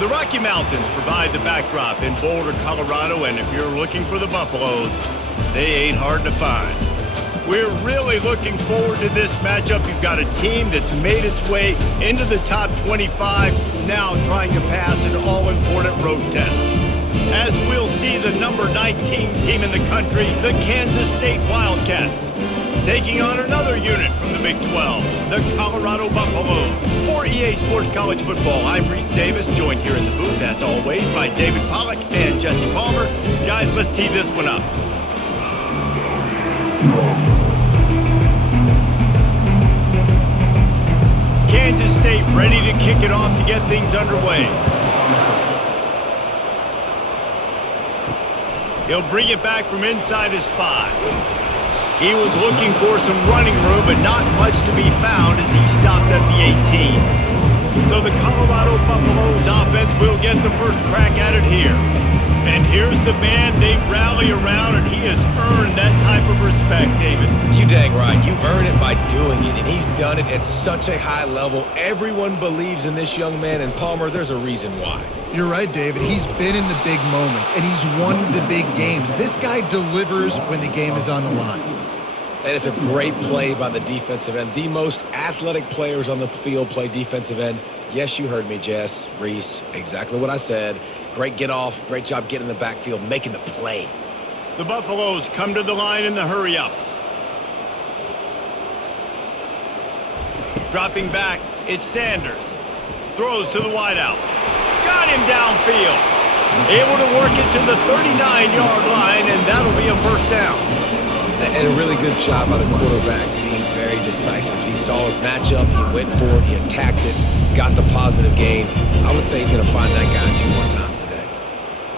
The Rocky Mountains provide the backdrop in Boulder, Colorado, and if you're looking for the Buffaloes, they ain't hard to find. We're really looking forward to this matchup. You've got a team that's made its way into the top 25, now trying to pass an all-important road test. As we'll see the number 19 team in the country, the Kansas State Wildcats, taking on another unit from the Big 12, the Colorado Buffaloes. For EA Sports College Football, I'm Reese Davis, joined here in the booth, as always, by David Pollack and Jesse Palmer. Guys, let's tee this one up. Kansas State ready to kick it off to get things underway. He'll bring it back from inside his 5. He was looking for some running room, but not much to be found as he stopped at the 18. So the Colorado Buffaloes offense will get the first crack at it here. And here's the man they rally around, and he has earned that type of respect, David. You dang right. You earn it by doing it, and he's done it at such a high level. Everyone believes in this young man, and Palmer, there's a reason why. You're right, David. He's been in the big moments, and he's won the big games. This guy delivers when the game is on the line. And it's a great play by the defensive end. The most athletic players on the field play defensive end. Yes, you heard me, Jess, Reese, exactly what I said. Great get off, great job getting in the backfield, making the play. The Buffaloes come to the line in the hurry up. Dropping back, it's Sanders. Throws to the wideout. Got him downfield. Able to work it to the 39-yard line, and that'll be a first down. And a really good job by the quarterback being very decisive. He saw his matchup, he went for it, he attacked it, got the positive gain. I would say he's going to find that guy a few more times today.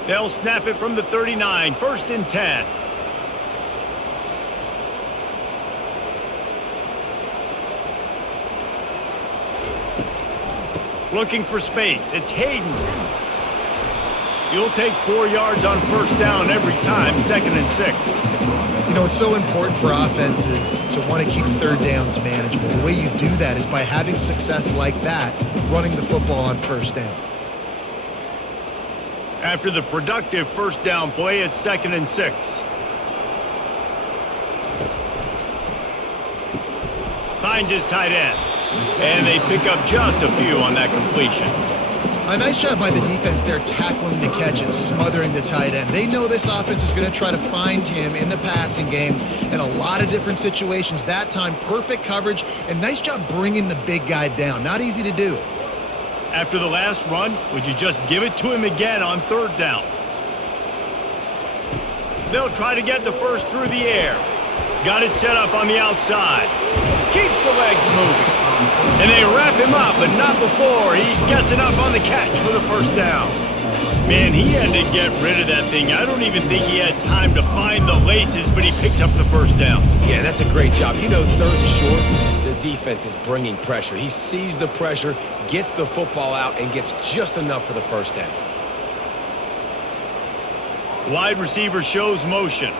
They'll snap it from the 39, first and 10. Looking for space, it's Hayden. You'll take 4 yards on first down every time, second and 6. You know, it's so important for offenses to want to keep third downs manageable. The way you do that is by having success like that, running the football on first down. After the productive first down play, it's second and 6. Finds his tight end. And they pick up just a few on that completion. A nice job by the defense there, tackling the catch and smothering the tight end. They know this offense is going to try to find him in the passing game in a lot of different situations. That time, perfect coverage, and nice job bringing the big guy down. Not easy to do. After the last run, would you just give it to him again on third down? They'll try to get the first through the air. Got it set up on the outside. Keeps the legs moving. And they wrap him up, but not before he gets enough on the catch for the first down. Man, he had to get rid of that thing. I don't even think he had time to find the laces, but he picks up the first down. Yeah, that's a great job. You know, third and short, the defense is bringing pressure. He sees the pressure, gets the football out, and gets just enough for the first down. Wide receiver shows motion.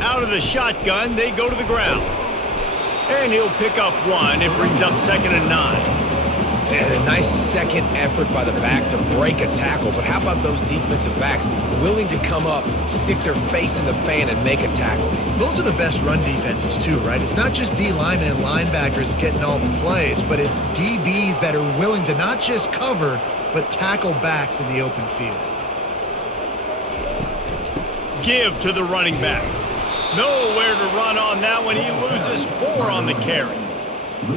Out of the shotgun, they go to the ground. And he'll pick up one. It brings up second and 9. And a nice second effort by the back to break a tackle. But how about those defensive backs willing to come up, stick their face in the fan, and make a tackle? Those are the best run defenses too, right? It's not just D linemen and linebackers getting all the plays, but it's DBs that are willing to not just cover, but tackle backs in the open field. Give to the running back. Nowhere to run on that one. He loses 4 on the carry.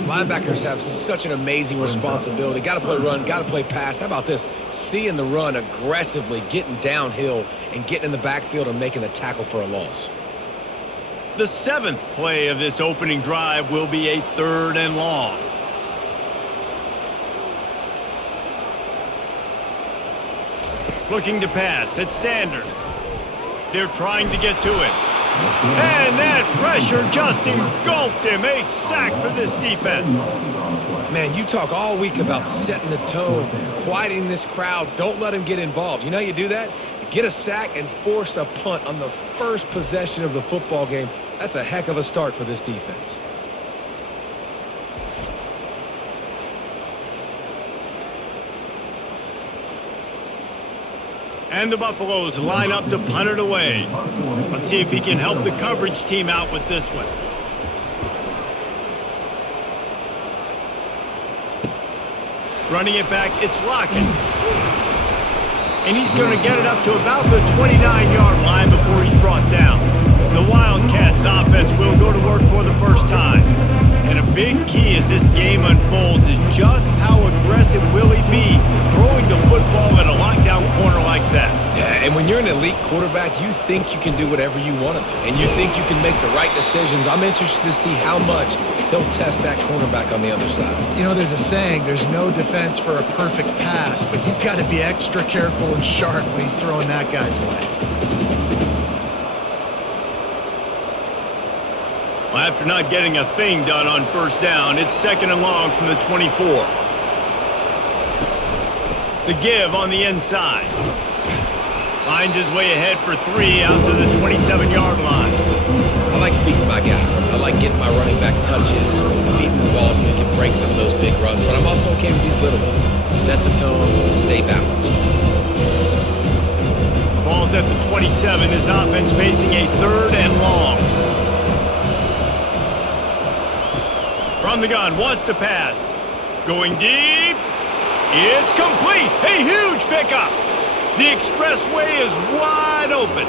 Linebackers have such an amazing responsibility. Got to play run, got to play pass. How about this? Seeing the run aggressively, getting downhill, and getting in the backfield and making the tackle for a loss. The 7th play of this opening drive will be a third and long. Looking to pass. It's Sanders. They're trying to get to it. And that pressure just engulfed him. A sack for this defense. Man, you talk all week about setting the tone, quieting this crowd. Don't let him get involved. You know how you do that? Get a sack and force a punt on the first possession of the football game. That's a heck of a start for this defense. And the Buffaloes line up to punt it away. Let's see if he can help the coverage team out with this one. Running it back, it's Lockett. And he's going to get it up to about the 29-yard line before he's brought down. The Wildcats offense will go to work for the first time. And a big key as this game unfolds is just how aggressive will he be throwing the football at a lockdown corner like that. Yeah, and when you're an elite quarterback, you think you can do whatever you want to do, and you think you can make the right decisions. I'm interested to see how much he'll test that cornerback on the other side. You know, there's a saying, there's no defense for a perfect pass, but he's got to be extra careful and sharp when he's throwing that guy's way. Well, after not getting a thing done on first down, it's 2nd and long from the 24. The give on the inside. Finds his way ahead for 3 out to the 27-yard line. I like feeding my guy. I like getting my running back touches, feeding the ball so he can break some of those big runs, but I'm also okay with these little ones. Set the tone, stay balanced. Ball's at the 27. His offense facing a 3rd and long. From the gun, wants to pass. Going deep. It's complete. A huge pickup. The expressway is wide open.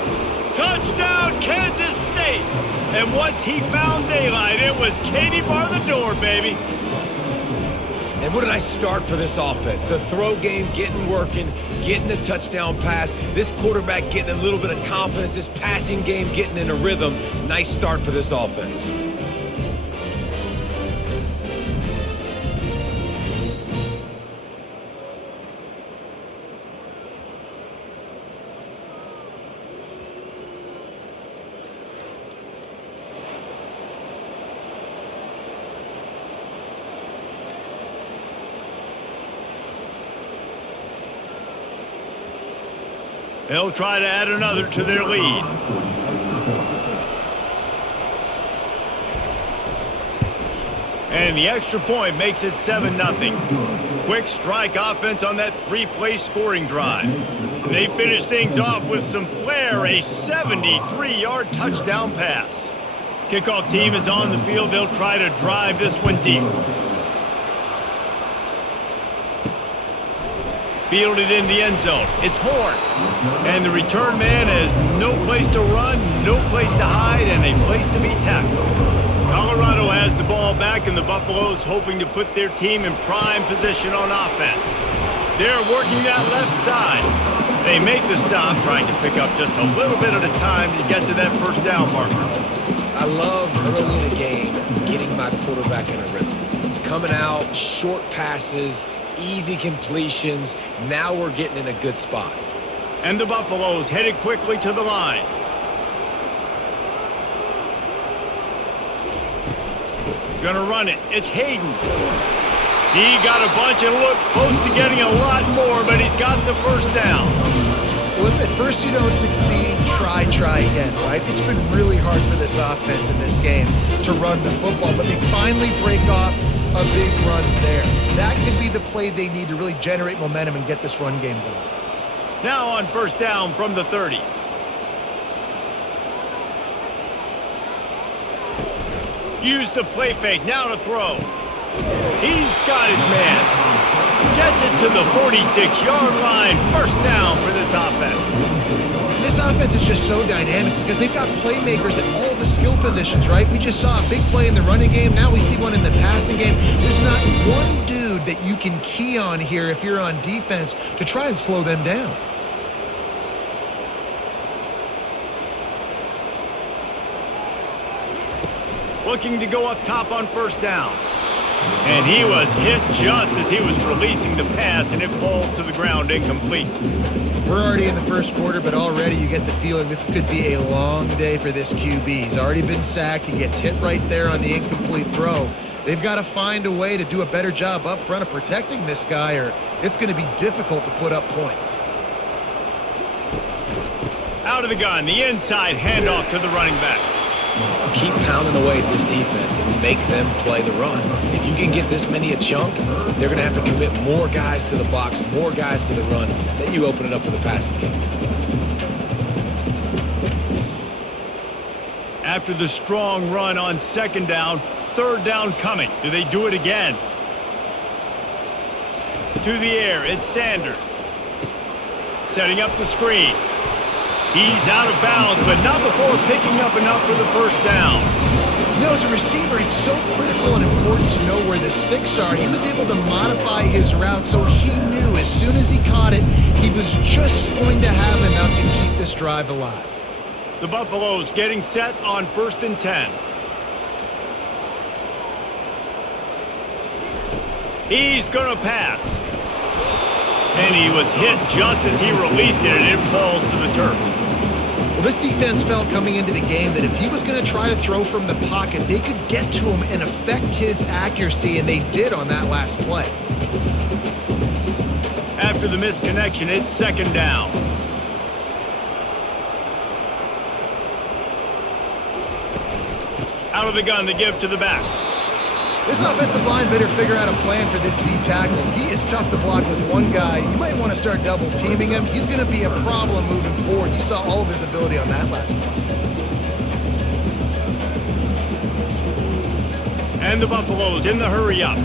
Touchdown, Kansas State. And once he found daylight, it was Katie bar the door, baby. And what did I start for this offense? The throw game getting working, getting the touchdown pass. This quarterback getting a little bit of confidence. This passing game getting in a rhythm. Nice start for this offense. They'll try to add another to their lead. And the extra point makes it 7-0. Quick strike offense on that 3-play scoring drive. And they finish things off with some flair, a 73-yard touchdown pass. Kickoff team is on the field. They'll try to drive this one deep. Fielded in the end zone. It's Horn. And the return man has no place to run, no place to hide, and a place to be tackled. Colorado has the ball back, and the Buffaloes hoping to put their team in prime position on offense. They're working that left side. They make the stop, trying to pick up just a little bit at a time to get to that first down marker. I love early in the game getting my quarterback in a rhythm. Coming out, short passes, easy completions. Now we're getting in a good spot. And the Buffaloes headed quickly to the line. Gonna run it. It's Hayden. He got a bunch and looked close to getting a lot more, but he's got the first down. Well, if at first you don't succeed, try again, right? It's been really hard for this offense in this game to run the football, but they finally break off a big run there. That could be the play they need to really generate momentum and get this run game going. Now on first down from the 30. Use the play fake, now to throw. He's got his man. Gets it to the 46-yard line. First down for this offense. This offense is just so dynamic because they've got playmakers at all the skill positions, right? We just saw a big play in the running game. Now we see one in the passing game. There's not one dude that you can key on here if you're on defense to try and slow them down. Looking to go up top on first down. And he was hit just as he was releasing the pass, and it falls to the ground incomplete. We're already in the first quarter, but already you get the feeling this could be a long day for this QB. He's already been sacked. He gets hit right there on the incomplete throw. They've got to find a way to do a better job up front of protecting this guy, or it's going to be difficult to put up points. Out of the gun, the inside handoff to the running back. Keep pounding away at this defense and make them play the run. If you can get this many a chunk, they're going to have to commit more guys to the box, more guys to the run. Then you open it up for the passing game. After the strong run on second down, third down coming. Do they do it again? To the air, it's Sanders. Setting up the screen. He's out of bounds, but not before picking up enough for the first down. You know, as a receiver, it's so critical and important to know where the sticks are. He was able to modify his route so he knew as soon as he caught it, he was just going to have enough to keep this drive alive. The Buffaloes getting set on 1st and 10. He's going to pass. And he was hit just as he released it, and it falls to the turf. Well, this defense felt coming into the game that if he was going to try to throw from the pocket, they could get to him and affect his accuracy, and they did on that last play. After the misconnection, it's second down. Out of the gun to give to the back. This offensive line better figure out a plan for this D tackle. He is tough to block with one guy. You might want to start double teaming him. He's going to be a problem moving forward. You saw all of his ability on that last play. And the Buffaloes in the hurry up.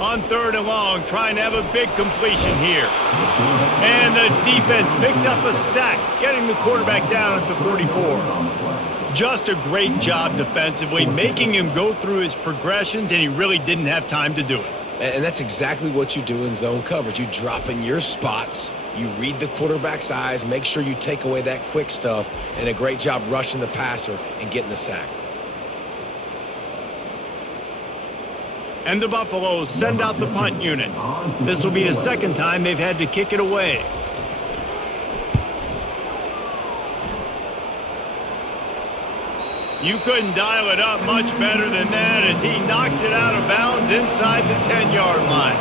On third and long, trying to have a big completion here. And the defense picks up a sack, getting the quarterback down at the 44. Just a great job defensively, making him go through his progressions, and he really didn't have time to do it. And that's exactly what you do in zone coverage. You drop in your spots, you read the quarterback's eyes, make sure you take away that quick stuff, and a great job rushing the passer and getting the sack. And the Buffaloes send out the punt unit. This will be the second time they've had to kick it away. You couldn't dial it up much better than that as he knocks it out of bounds inside the 10-yard line.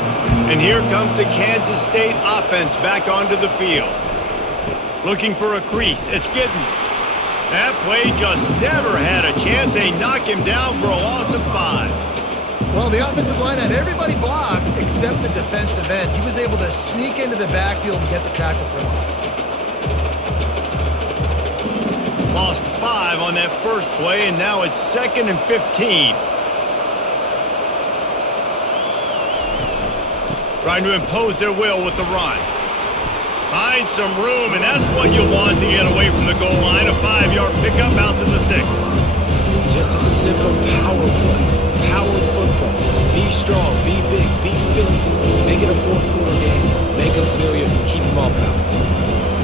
And here comes the Kansas State offense back onto the field. Looking for a crease. It's Giddens. That play just never had a chance. They knock him down for a loss of 5. Well, the offensive line had everybody blocked except the defensive end. He was able to sneak into the backfield and get the tackle for loss. Lost 5 on that first play, and now it's 2nd and 15. Trying to impose their will with the run. Find some room, and that's what you want to get away from the goal line. A 5-yard pickup out to the 6. Just a simple power play. Power football. Be strong, be big, be physical. Make it a fourth quarter game. Make them feel you, keep them off balance.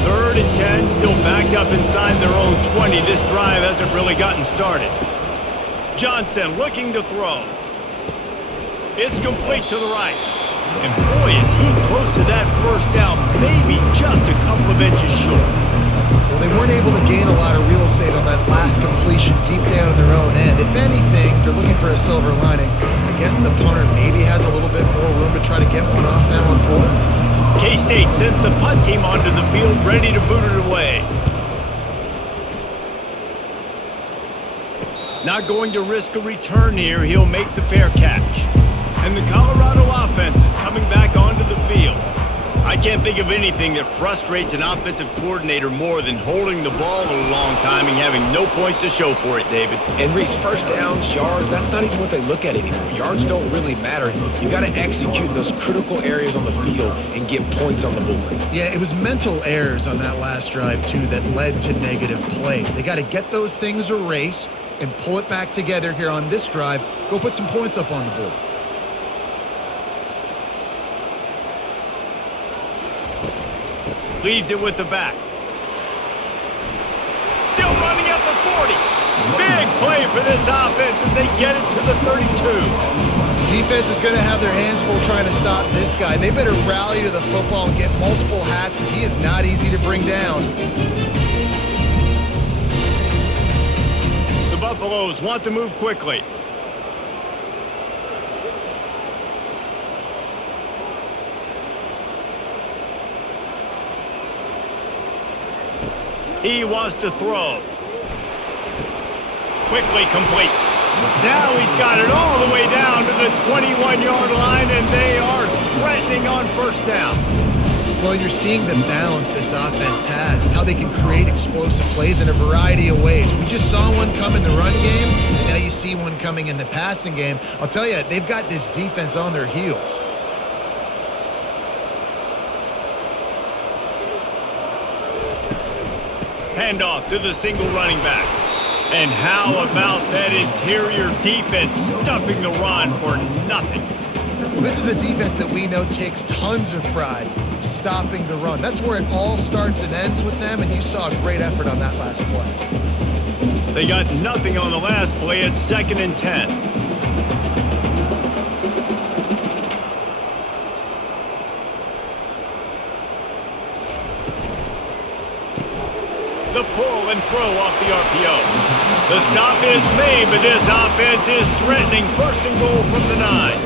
3rd and 10, still backed up inside their own 20. This drive hasn't really gotten started. Johnson looking to throw. It's complete to the right. And boy, is he close to that first down, maybe just a couple of inches short. Well, they weren't able to gain a lot of real estate on that last completion deep down in their own end. If anything, if you're looking for a silver lining, I guess the punter maybe has a little bit more room to try to get one off now on 4th. K-State sends the punt team onto the field, ready to boot it away. Not going to risk a return here. He'll make the fair catch. And the Colorado offense is coming back onto the field. I can't think of anything that frustrates an offensive coordinator more than holding the ball a long time and having no points to show for it, David. And Reese, first downs, yards, that's not even what they look at anymore. Yards don't really matter. You got to execute in those critical areas on the field and get points on the board. Yeah, it was mental errors on that last drive, too, that led to negative plays. They got to get those things erased and pull it back together here on this drive. Go put some points up on the board. Leaves it with the back. Still running at the 40. Big play for this offense as they get it to the 32. Defense is going to have their hands full trying to stop this guy. They better rally to the football and get multiple hats because he is not easy to bring down. The Buffaloes want to move quickly. He wants to throw. Quickly complete. Now he's got it all the way down to the 21-yard line, and they are threatening on first down. Well, you're seeing the balance this offense has and how they can create explosive plays in a variety of ways. We just saw one come in the run game, and now you see one coming in the passing game. I'll tell you, they've got this defense on their heels. Handoff to the single running back. And how about that interior defense stuffing the run for nothing? Well, this is a defense that we know takes tons of pride stopping the run. That's where it all starts and ends with them, and you saw a great effort on that last play. They got nothing on the last play at 2nd and 10. The pull and throw off the RPO. The stop is made, but this offense is threatening 1st and goal from the 9.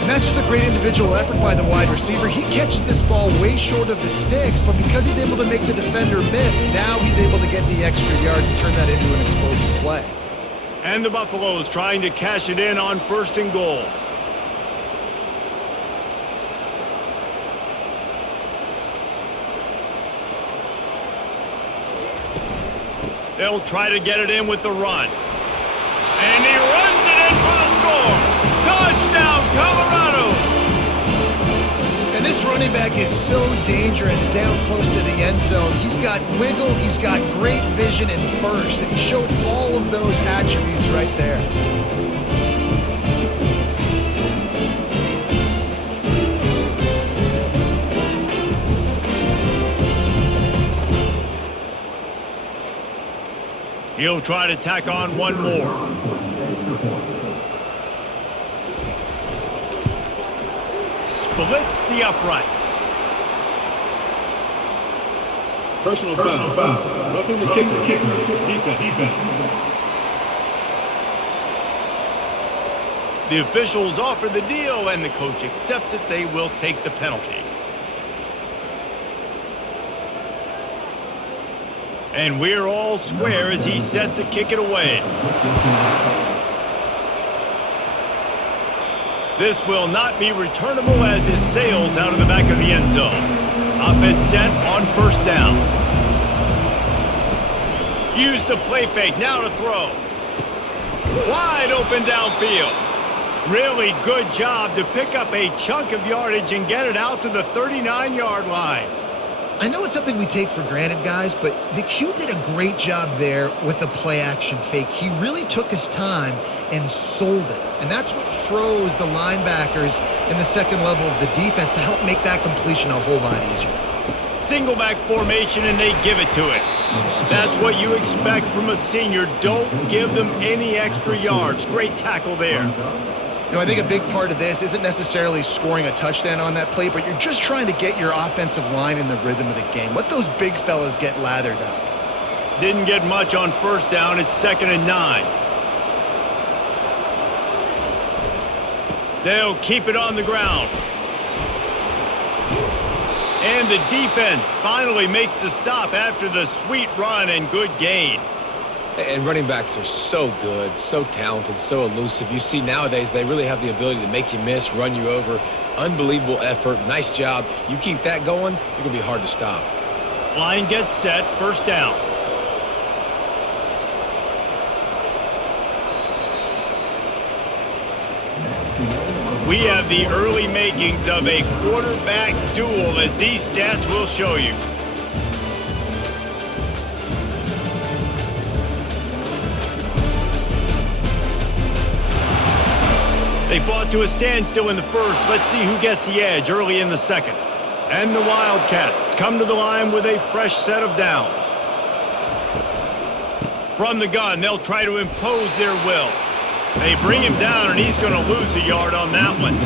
And that's just a great individual effort by the wide receiver. He catches this ball way short of the sticks, but because he's able to make the defender miss, now he's able to get the extra yards and turn that into an explosive play. And the Buffaloes trying to cash it in on 1st and goal. They'll try to get it in with the run. And he runs it in for the score. Touchdown, Colorado! And this running back is so dangerous down close to the end zone. He's got wiggle, he's got great vision and burst, and he showed all of those attributes right there. He'll try to tack on one more. Splits the uprights. Personal foul. Roughing the kicker. Defense. The officials offer the deal, and the coach accepts it. They will take the penalty. And we're all square as he's set to kick it away. This will not be returnable as it sails out of the back of the end zone. Offense set on 1st down. Use the play fake, now to throw. Wide open downfield. Really good job to pick up a chunk of yardage and get it out to the 39-yard line. I know it's something we take for granted, guys, but the Q did a great job there with the play-action fake. He really took his time and sold it. And that's what froze the linebackers in the second level of the defense to help make that completion a whole lot easier. Single back formation, and they give it to it. That's what you expect from a senior. Don't give them any extra yards. Great tackle there. You know, I think a big part of this isn't necessarily scoring a touchdown on that play, but you're just trying to get your offensive line in the rhythm of the game. Let those big fellas get lathered up. Didn't get much on 1st down. It's 2nd and 9. They'll keep it on the ground. And the defense finally makes the stop after the sweet run and good gain. And running backs are so good, so talented, so elusive. You see nowadays they really have the ability to make you miss, run you over. Unbelievable effort. Nice job. You keep that going, it's going to be hard to stop. Line gets set. 1st down. We have the early makings of a quarterback duel, as these stats will show you. They fought to a standstill in the 1st. Let's see who gets the edge early in the 2nd. And the Wildcats come to the line with a fresh set of downs. From the gun, they'll try to impose their will. They bring him down, and he's going to lose a yard on that one.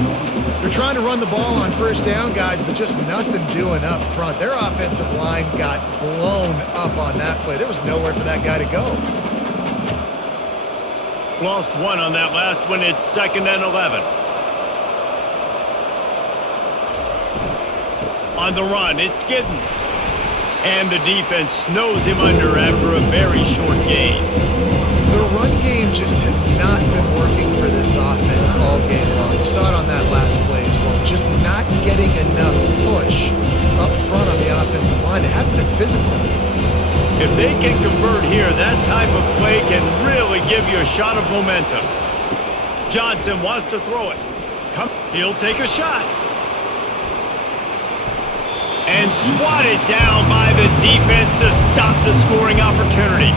They're trying to run the ball on 1st down, guys, but just nothing doing up front. Their offensive line got blown up on that play. There was nowhere for that guy to go. Lost one on that last one. It's 2nd and 11. On the run, it's Giddens. And the defense snows him under after a very short gain. The run game just has not been working for this offense all game long. You saw it on that last play as well. Just not getting enough push up front on the offensive line. They haven't been physical enough. If they can convert here, that type of play can really give you a shot of momentum. Johnson wants to throw it. He'll take a shot. And swatted down by the defense to stop the scoring opportunity.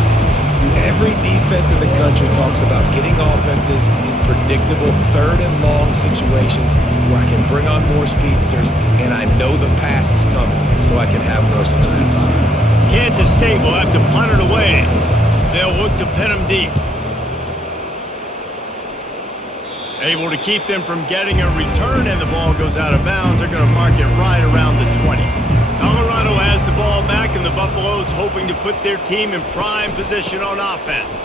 Every defense in the country talks about getting offenses in predictable third and long situations where I can bring on more speedsters and I know the pass is coming so I can have more success. Kansas State will have to punt it away. They'll look to pin them deep. Able to keep them from getting a return, and the ball goes out of bounds. They're going to mark it right around the 20. Colorado has the ball back, and the Buffaloes hoping to put their team in prime position on offense.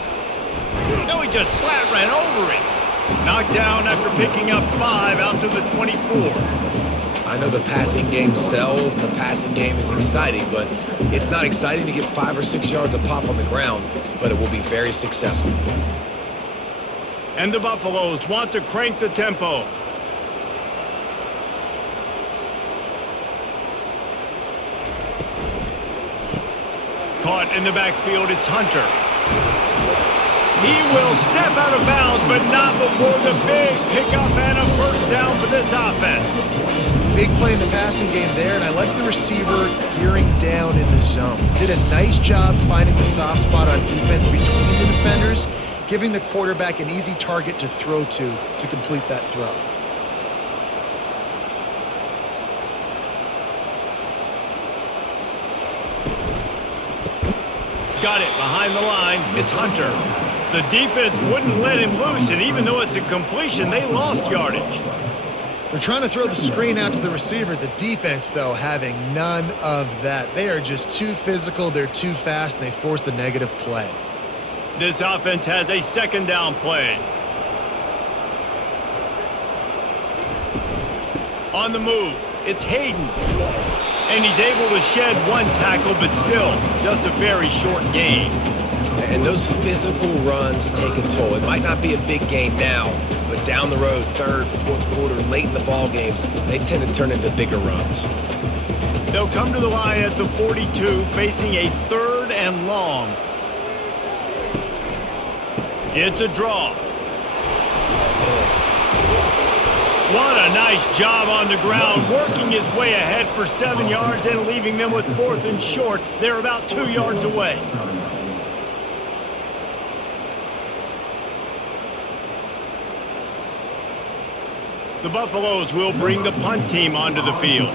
No, he just flat ran over it. Knocked down after picking up 5 out to the 24. I know the passing game sells and the passing game is exciting, but it's not exciting to get 5 or 6 yards of pop on the ground, but it will be very successful. And the Buffaloes want to crank the tempo. Caught in the backfield, it's Hunter. He will step out of bounds, but not before the big pickup and a first down for this offense. Big play in the passing game there, and I like the receiver gearing down in the zone. Did a nice job finding the soft spot on defense between the defenders, giving the quarterback an easy target to throw to complete that throw. Got it behind the line. It's Hunter. The defense wouldn't let him loose, and even though it's a completion, they lost yardage. They're trying to throw the screen out to the receiver. The defense, though, having none of that. They are just too physical, they're too fast, and they force a negative play. This offense has a second down play. On the move, it's Hayden. And he's able to shed 1 tackle, but still, just a very short gain. And those physical runs take a toll. It might not be a big gain now, but down the road, third, fourth quarter, late in the ball games, they tend to turn into bigger runs. They'll come to the line at the 42, facing a 3rd and long. It's a draw. What a nice job on the ground, working his way ahead for 7 yards and leaving them with 4th and short. They're about 2 yards away. The Buffaloes will bring the punt team onto the field.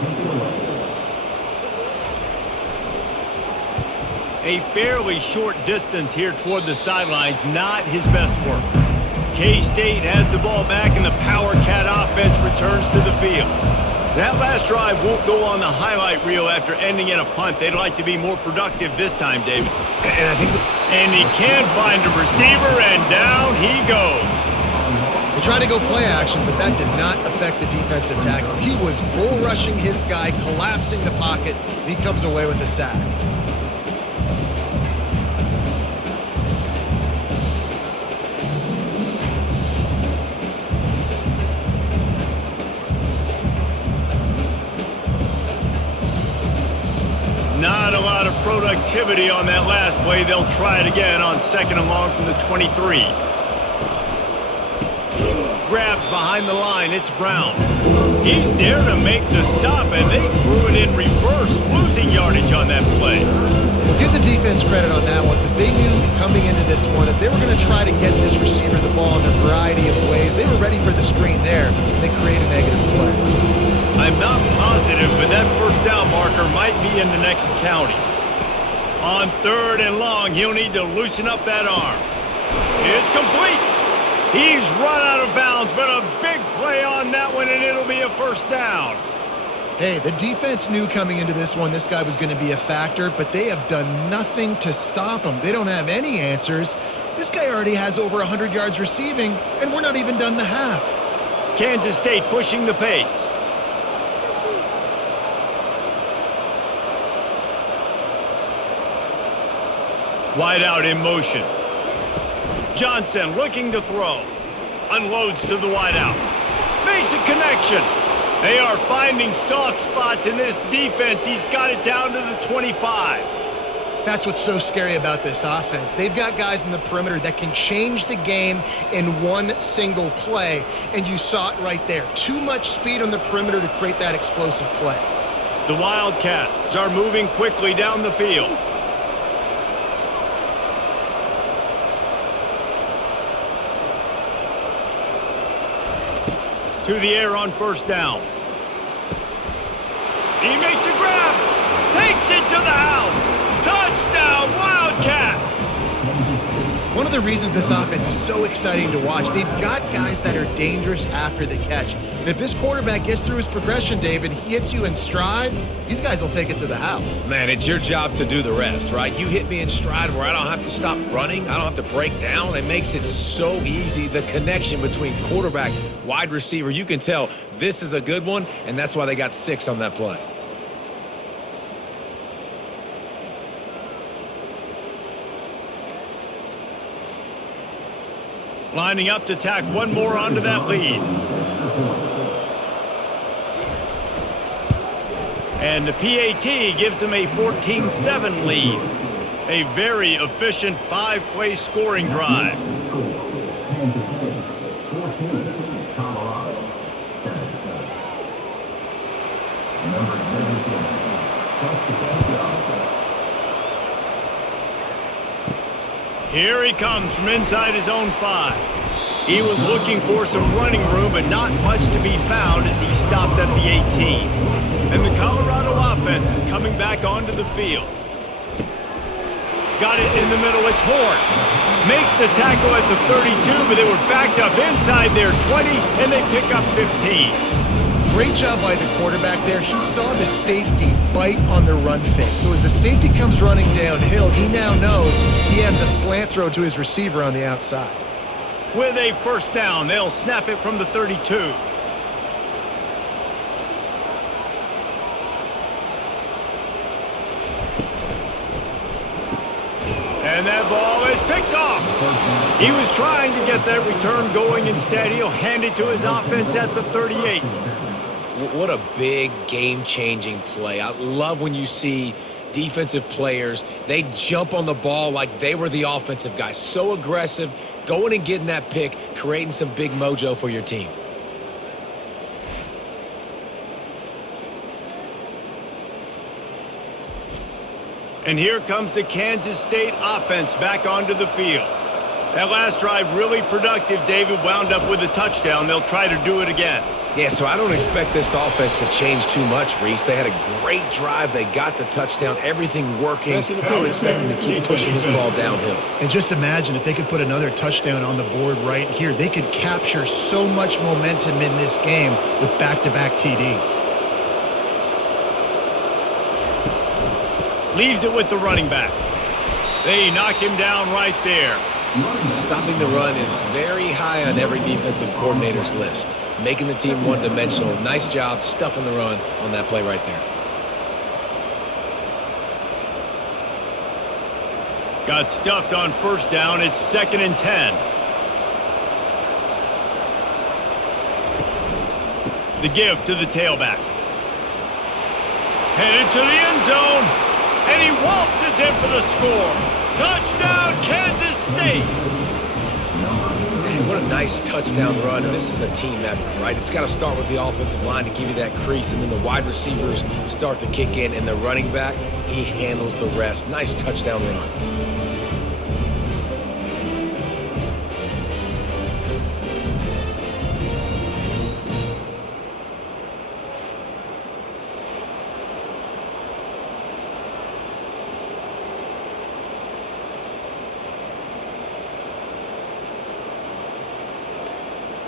A fairly short distance here toward the sidelines, not his best work. K-State has the ball back, and the Power Cat offense returns to the field. That last drive won't go on the highlight reel after ending in a punt. They'd like to be more productive this time, David. And he can find a receiver, and down he goes. They tried to go play action, but that did not affect the defensive tackle. He was bull rushing his guy, collapsing the pocket, and he comes away with the sack. Not a lot of productivity on that last play. They'll try it again on 2nd and long from the 23. Grabbed behind the line, it's Brown. He's there to make the stop, and they threw it in reverse, losing yardage on that play. Well, give the defense credit on that one, because they knew coming into this one that they were going to try to get this receiver the ball in a variety of ways. They were ready for the screen there, and they create a negative play. I'm not positive, but that first down marker might be in the next county. On 3rd and long, he'll need to loosen up that arm. It's complete. He's run out of bounds, but a big play on that one, and it'll be a first down. Hey, the defense knew coming into this one this guy was going to be a factor, but they have done nothing to stop him. They don't have any answers. This guy already has over 100 yards receiving, and we're not even done the half. Kansas State pushing the pace. Wide out in motion. Johnson looking to throw. Unloads to the wide out. Makes a connection. They are finding soft spots in this defense. He's got it down to the 25. That's what's so scary about this offense. They've got guys in the perimeter that can change the game in one single play, and you saw it right there. Too much speed on the perimeter to create that explosive play. The Wildcats are moving quickly down the field. To the air on first down. He makes a grab. Takes it to the house. Touchdown, Wildcats! One of the reasons this offense is so exciting to watch, they've got guys that are dangerous after the catch. And if this quarterback gets through his progression, David, he hits you in stride, these guys will take it to the house. Man, it's your job to do the rest, right? You hit me in stride where I don't have to stop running. I don't have to break down. It makes it so easy. The connection between quarterback, wide receiver, you can tell this is a good one, and that's why they got 6 on that play. Lining up to tack one more onto that lead. And the PAT gives them a 14-7 lead. A very efficient 5-play scoring drive. Kansas State 14, Colorado 7. Number 17, set to go. Here he comes from inside his own 5. He was looking for some running room, but not much to be found as he stopped at the 18. And the Colorado offense is coming back onto the field. Got it in the middle, it's Horn. Makes the tackle at the 32, but they were backed up inside their 20, and they pick up 15. Great job by the quarterback there. He saw the safety bite on the run fake. So as the safety comes running downhill, he now knows he has the slant throw to his receiver on the outside. With a first down, they'll snap it from the 32. And that ball is picked off. He was trying to get that return going. Instead, he'll hand it to his offense at the 38. What a big game-changing play. I love when you see defensive players, they jump on the ball like they were the offensive guy. So aggressive, going and getting that pick, creating some big mojo for your team. And here comes the Kansas State offense back onto the field. That last drive really productive. David wound up with a touchdown. They'll try to do it again. Yeah, so I don't expect this offense to change too much, Reese. They had a great drive. They got the touchdown, everything working. I don't expect them to keep pushing this ball downhill. And just imagine if they could put another touchdown on the board right here. They could capture so much momentum in this game with back-to-back TDs. Leaves it with the running back. They knock him down right there. Stopping the run is very high on every defensive coordinator's list. Making the team one-dimensional. Nice job stuffing the run on that play right there. Got stuffed on first down. It's 2nd and 10. The give to the tailback. Headed to the end zone. And he waltzes in for the score. Touchdown, Kansas State. Man, what a nice touchdown run, and this is a team effort, right? It's got to start with the offensive line to give you that crease, and then the wide receivers start to kick in, and the running back, he handles the rest. Nice touchdown run.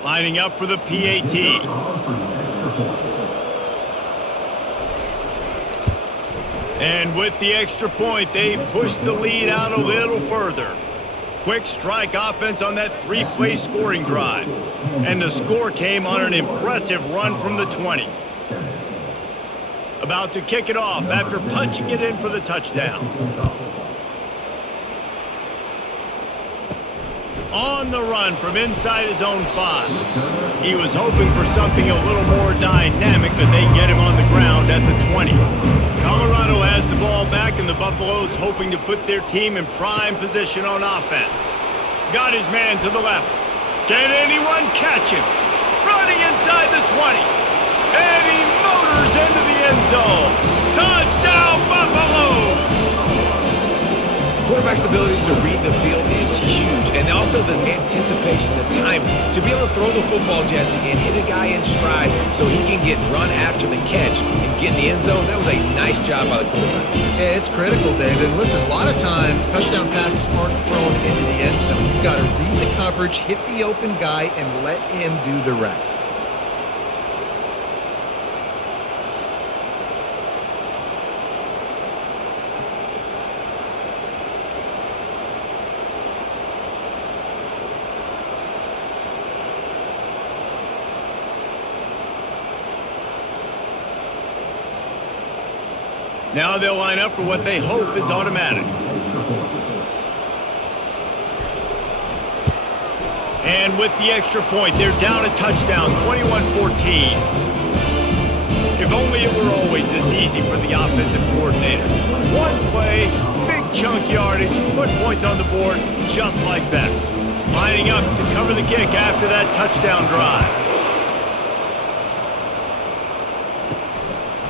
Lining up for the PAT. And with the extra point, they push the lead out a little further. Quick strike offense on that 3-play scoring drive. And the score came on an impressive run from the 20. About to kick it off after punching it in for the touchdown. On the run from inside his own 5. He was hoping for something a little more dynamic, but they get him on the ground at the 20. Colorado has the ball back, and the Buffaloes hoping to put their team in prime position on offense. Got his man to the left. Can anyone catch him? Running inside the 20. And he motors into the end zone. Touchdown, Buffaloes! Quarterback's abilities to read the field is huge, and also the anticipation, the time to be able to throw the football, Jesse, and hit a guy in stride so he can get run after the catch and get in the end zone. That was a nice job by the quarterback. Yeah, it's critical, David. Listen, a lot of times touchdown passes aren't thrown into the end zone. You've got to read the coverage, hit the open guy, and let him do the rest. Now they'll line up for what they hope is automatic. And with the extra point, they're down a touchdown, 21-14. If only it were always this easy for the offensive coordinators. One play, big chunk yardage, put points on the board just like that. Lining up to cover the kick after that touchdown drive.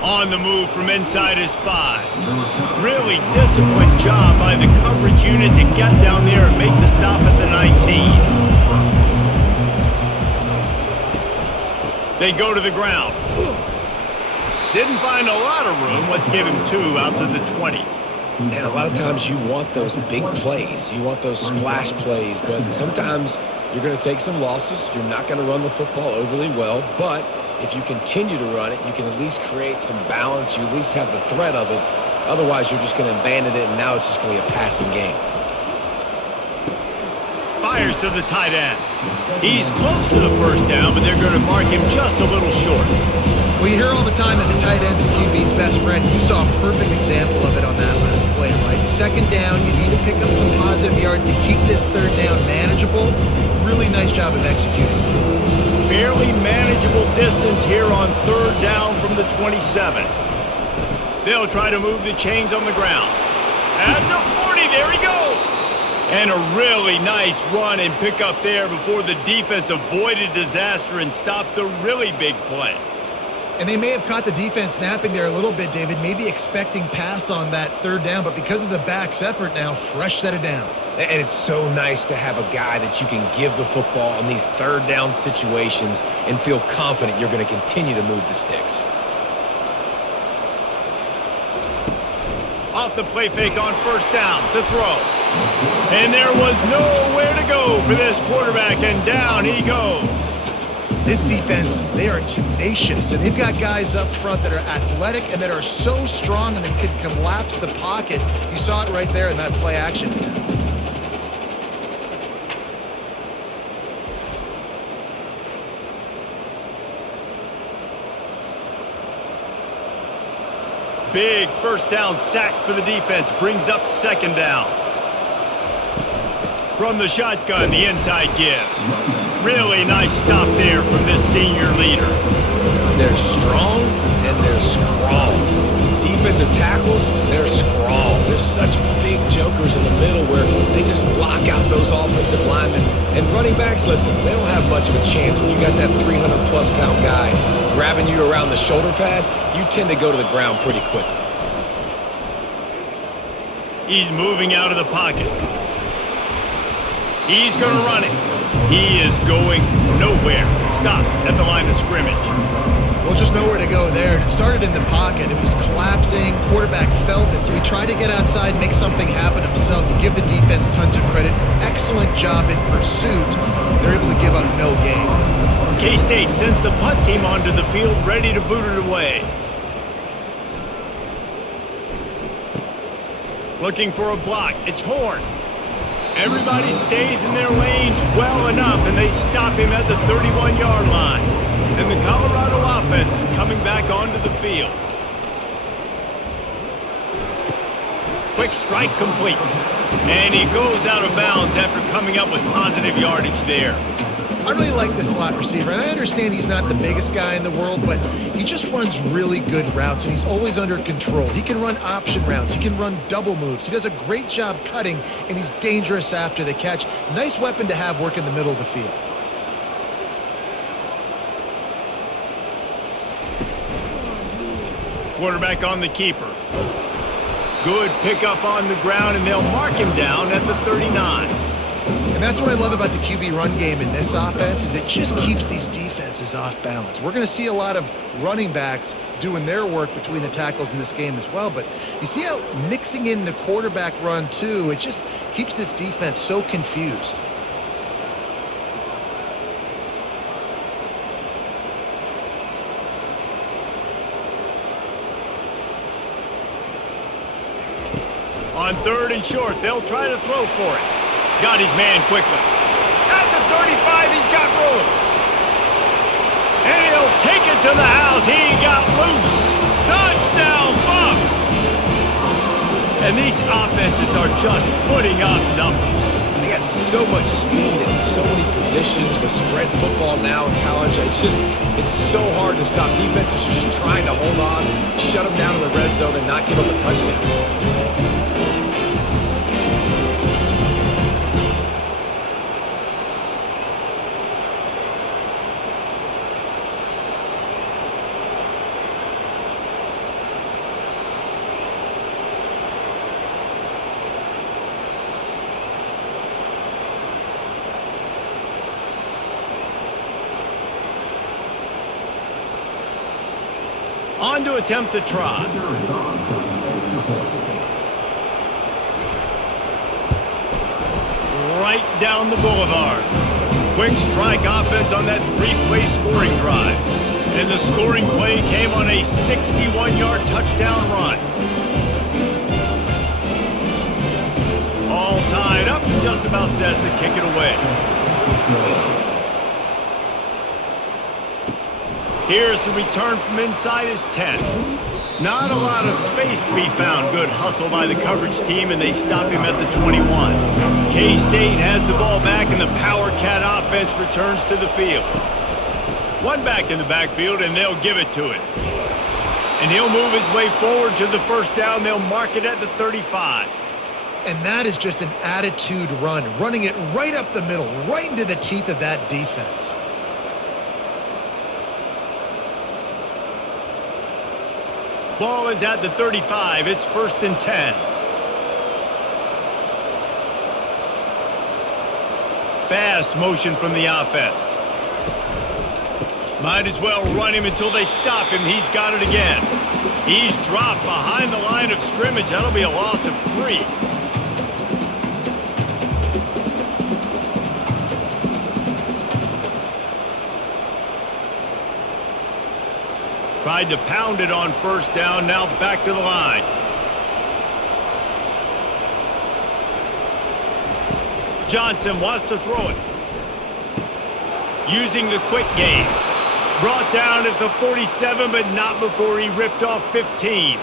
On the move from inside his 5. Really disciplined job by the coverage unit to get down there and make the stop at the 19. They go to the ground. Didn't find a lot of room. Let's give him 2 out to the 20. And a lot of times you want those big plays. You want those splash plays, but sometimes you're going to take some losses. You're not going to run the football overly well, but if you continue to run it, you can at least create some balance. You at least have the threat of it. Otherwise, you're just going to abandon it, and now it's just going to be a passing game. Fires to the tight end. He's close to the first down, but they're going to mark him just a little short. Well, you hear all the time that the tight end's the QB's best friend. You saw a perfect example of it on that last play, right? Second down, you need to pick up some positive yards to keep this third down manageable. Really nice job of executing. Fairly manageable distance here on third down from the 27. They'll try to move the chains on the ground. At the 40, there he goes. And a really nice run and pick up there before the defense avoided disaster and stopped the really big play. And they may have caught the defense snapping there a little bit, David, maybe expecting pass on that third down, but because of the back's effort now, fresh set of downs. And it's so nice to have a guy that you can give the football in these third down situations and feel confident you're going to continue to move the sticks. Off the play fake on first down to throw. And there was nowhere to go for this quarterback, and down he goes. This defense, they are tenacious, and they've got guys up front that are athletic and that are so strong and that can collapse the pocket. You saw it right there in that play action. Big first down sack for the defense, brings up second down. From the shotgun, the inside give. Really nice stop there from this senior leader. They're strong and they're strong. Defensive tackles, they're strong. They're such big jokers in the middle where they just lock out those offensive linemen. And running backs, listen, they don't have much of a chance when you got that 300-plus pound guy grabbing you around the shoulder pad. You tend to go to the ground pretty quickly. He's moving out of the pocket. He's going to run it. He is going nowhere. Stop at the line of scrimmage. Well, just nowhere to go there. It started in the pocket. It was collapsing. Quarterback felt it, so he tried to get outside and make something happen himself. To give the defense tons of credit. Excellent job in pursuit. They're able to give up no gain. K-State sends the punt team onto the field, ready to boot it away. Looking for a block. It's Horn. Everybody stays in their lanes well enough, and they stop him at the 31-yard line. And the Colorado offense is coming back onto the field. quick strike complete. And he goes out of bounds after coming up with positive yardage there. I really like this slot receiver, and I understand he's not the biggest guy in the world, but he just runs really good routes, and he's always under control. He can run option routes. He can run double moves. He does a great job cutting, and he's dangerous after the catch. Nice weapon to have work in the middle of the field. Quarterback on the keeper. Good pickup on the ground, and they'll mark him down at the 39. And that's what I love about the QB run game in this offense is it just keeps these defenses off balance. We're going to see a lot of running backs doing their work between the tackles in this game as well. But you see how mixing in the quarterback run too, it just keeps this defense so confused. On 3rd and short, they'll try to throw for it. Got his man quickly. At the 35, he's got room. And he'll take it to the house. He got loose. Touchdown, Buffs! And these offenses are just putting up numbers. They got so much speed and so many positions with spread football now in college. It's so hard to stop. Defenses are just trying to hold on, shut them down in the red zone, and not give up a touchdown. On to attempt the try. Right down the boulevard. Quick strike offense on that 3-play scoring drive. And the scoring play came on a 61-yard touchdown run. All tied up and just about set to kick it away. Here's the return from inside his 10. Not a lot of space to be found. Good hustle by the coverage team, and they stop him at the 21. K-State has the ball back, and the Power Cat offense returns to the field. One back in the backfield, and they'll give it to him. And he'll move his way forward to the first down. They'll mark it at the 35. And that is just an attitude run, running it right up the middle, right into the teeth of that defense. Ball is at the 35. It's 1st and 10. Fast motion from the offense. Might as well run him until they stop him. He's got it again. He's dropped behind the line of scrimmage. That'll be a loss of 3. Tried to pound it on first down, now back to the line. Johnson wants to throw it. Using the quick game. Brought down at the 47, but not before he ripped off 15.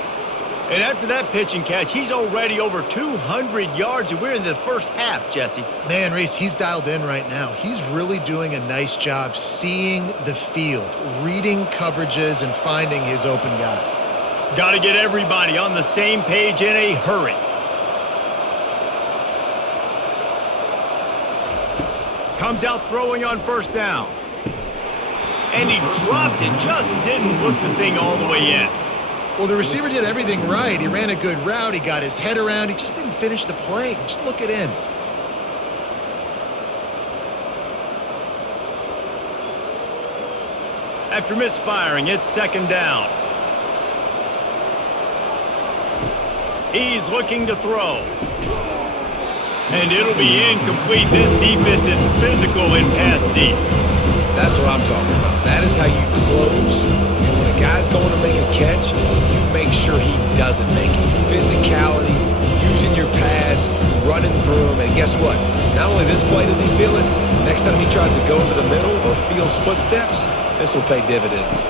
And after that pitch and catch, he's already over 200 yards, and we're in the first half, Jesse. Man, Reese, he's dialed in right now. He's really doing a nice job seeing the field, reading coverages, and finding his open guy. Got to get everybody on the same page in a hurry. Comes out throwing on first down. And he dropped it, just didn't look the thing all the way in. Well, the receiver did everything right. He ran a good route. He got his head around. He just didn't finish the play. Just look it in. After misfiring, it's 2nd down. He's looking to throw. And it'll be incomplete. This defense is physical in pass deep. That's what I'm talking about. That is how you close. And when a guy's going to make a catch, you make sure he doesn't make it. Physicality, using your pads, running through him. And guess what? Not only this play does he feel it, next time he tries to go over the middle or feels footsteps, this will pay dividends.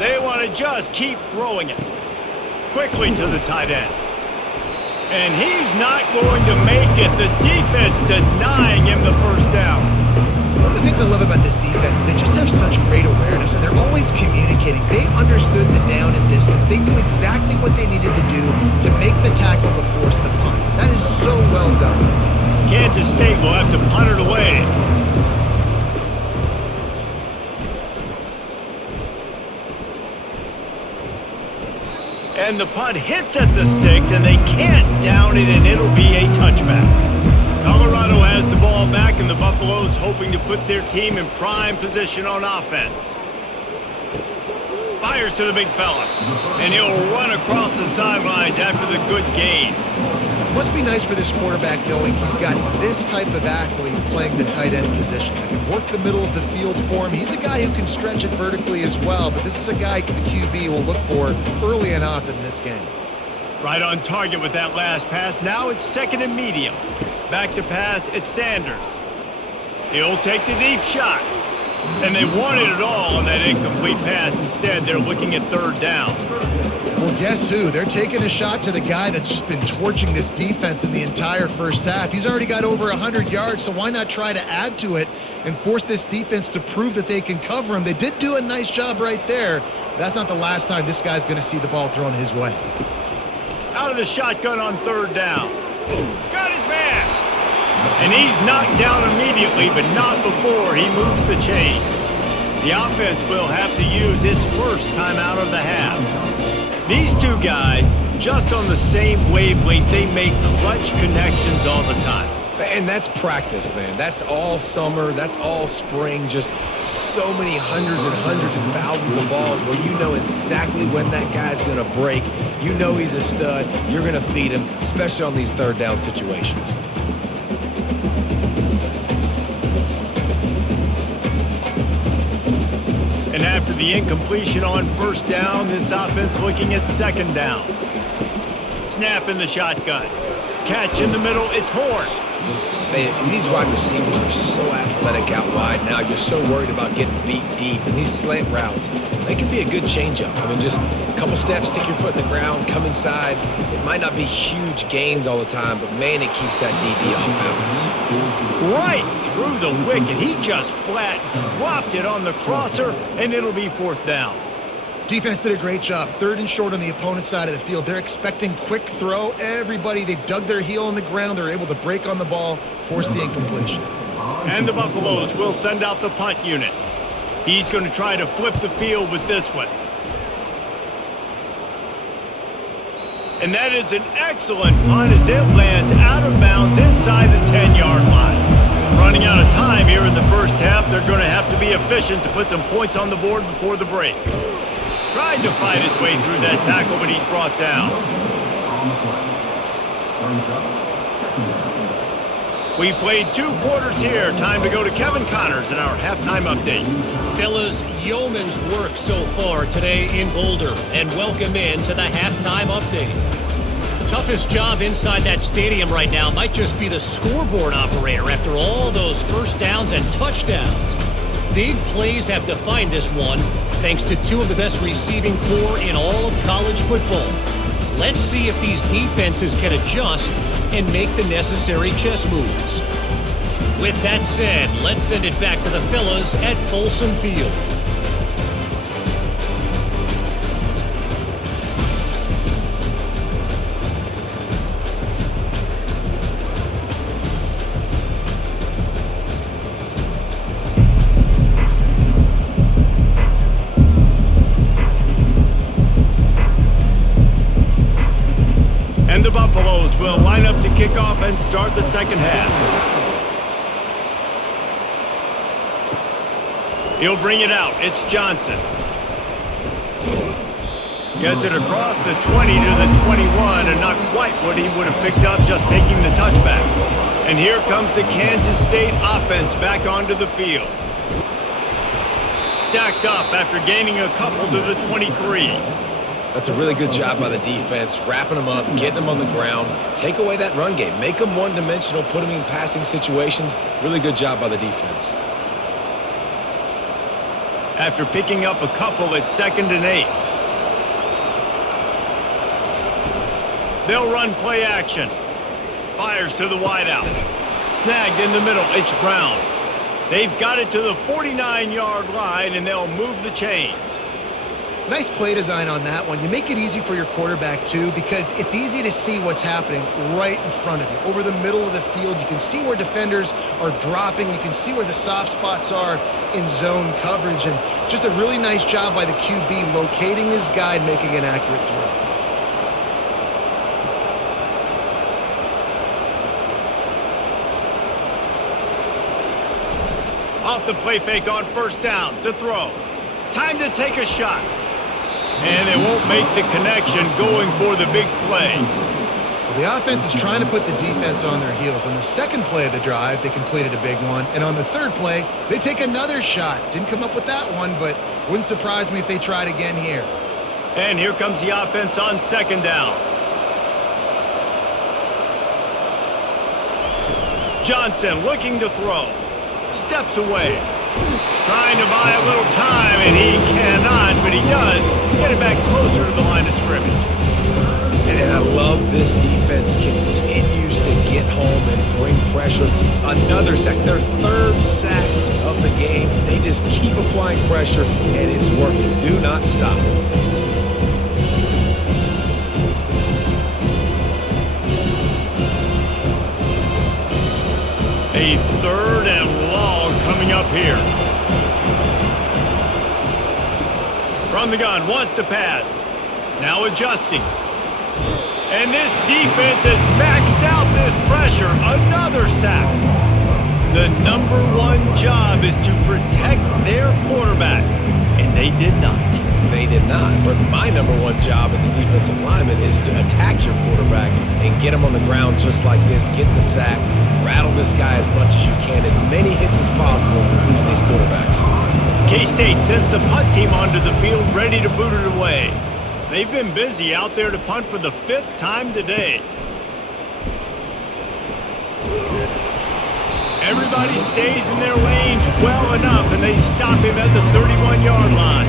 They want to just keep throwing it. Quickly to the tight end. And he's not going to make it. The defense denying him the first down. One of the things I love about this defense is they just have such great awareness, and they're always communicating. They understood the down and distance. They knew exactly what they needed to do to make the tackle to force the punt. That is so well done. Kansas State will have to punt it away. And the punt hits at the 6, and they can't down it, and it'll be a touchback. Colorado has the ball back, and the Buffaloes hoping to put their team in prime position on offense. Fires to the big fella, and he'll run across the sidelines after the good gain. It must be nice for this quarterback knowing he's got this type of athlete playing the tight end position. That can work the middle of the field for him. He's a guy who can stretch it vertically as well, but this is a guy the QB will look for early and often in this game. Right on target with that last pass. Now it's second and medium. Back to pass, it's Sanders. He'll take the deep shot. And they wanted it all on that incomplete pass. Instead, they're looking at third down. Well, guess who? They're taking a shot to the guy that's just been torching this defense in the entire first half. He's already got over 100 yards, so why not try to add to it and force this defense to prove that they can cover him? They did do a nice job right there. That's not the last time this guy's going to see the ball thrown his way. Out of the shotgun on third down. Got his man. And he's knocked down immediately, but not before he moves the chains. The offense will have to use its first timeout of the half. These two guys, just on the same wavelength, they make clutch connections all the time. And that's practice, man. That's all summer. That's all spring. Just so many hundreds and hundreds and thousands of balls where you know exactly when that guy's going to break. You know he's a stud. You're going to feed him, especially on these third down situations. And after the incompletion on first down, this offense looking at second down. Snap in the shotgun. Catch in the middle, it's Horn. Man, these wide receivers are so athletic out wide now. You're so worried about getting beat deep. And these slant routes, they can be a good changeup. I mean, just a couple steps, stick your foot in the ground, come inside. It might not be huge gains all the time, but, man, it keeps that DB off balance. Right through the wicket. He just flat dropped it on the crosser, and it'll be fourth down. Defense did a great job. Third and short on the opponent's side of the field. They're expecting quick throw. Everybody, they dug their heel in the ground. They're able to break on the ball, force the incompletion. And the Buffaloes will send out the punt unit. He's going to try to flip the field with this one. And that is an excellent punt as it lands out of bounds inside the 10-yard line. Running out of time here in the first half, they're going to have to be efficient to put some points on the board before the break. Tried to fight his way through that tackle, but he's brought down. We've played 2 quarters here. Time to go to Kevin Connors in our halftime update. Fellas, yeoman's work so far today in Boulder, and welcome in to the halftime update. Toughest job inside that stadium right now might just be the scoreboard operator after all those first downs and touchdowns. Big plays have defined this one, thanks to 2 of the best receiving corps in all of college football. Let's see if these defenses can adjust and make the necessary chess moves. With that said, let's send it back to the fellas at Folsom Field. And the Buffaloes will line up to kick off and start the second half. He'll bring it out. It's Johnson. Gets it across the 20 to the 21, and not quite what he would have picked up just taking the touchback. And here comes the Kansas State offense back onto the field. Stacked up after gaining a couple to the 23. That's a really good job by the defense, wrapping them up, getting them on the ground. Take away that run game. Make them one-dimensional, put them in passing situations. Really good job by the defense. After picking up a couple, it's 2nd and 8. They'll run play action. Fires to the wideout. Snagged in the middle. It's Brown. They've got it to the 49-yard line, and they'll move the chains. Nice play design on that one. You make it easy for your quarterback, too, because it's easy to see what's happening right in front of you. Over the middle of the field, you can see where defenders are dropping. You can see where the soft spots are in zone coverage. And just a really nice job by the QB locating his guy and making an accurate throw. Off the play fake on first down to throw. Time to take a shot. And they won't make the connection going for the big play. Well, the offense is trying to put the defense on their heels. On the second play of the drive, they completed a big one. And on the third play, they take another shot. Didn't come up with that one, but wouldn't surprise me if they tried again here. And here comes the offense on second down. Johnson looking to throw. Steps away. Trying to buy a little time, and he cannot, but he does get it back closer to the line of scrimmage. And I love this defense continues to get home and bring pressure. Another sack, their third sack of the game. They just keep applying pressure, and it's working. Do not stop. A third and long coming up here. From the gun, wants to pass. Now adjusting. And this defense has maxed out this pressure. Another sack. The number one job is to protect their quarterback. And they did not. They did not. But my number one job as a defensive lineman is to attack your quarterback and get him on the ground just like this. Get the sack. Rattle this guy as much as you can. As many hits as possible on these quarterbacks. K-State sends the punt team onto the field ready to boot it away. They've been busy out there to punt for the 5th time today. Everybody stays in their lanes well enough, and they stop him at the 31-yard line.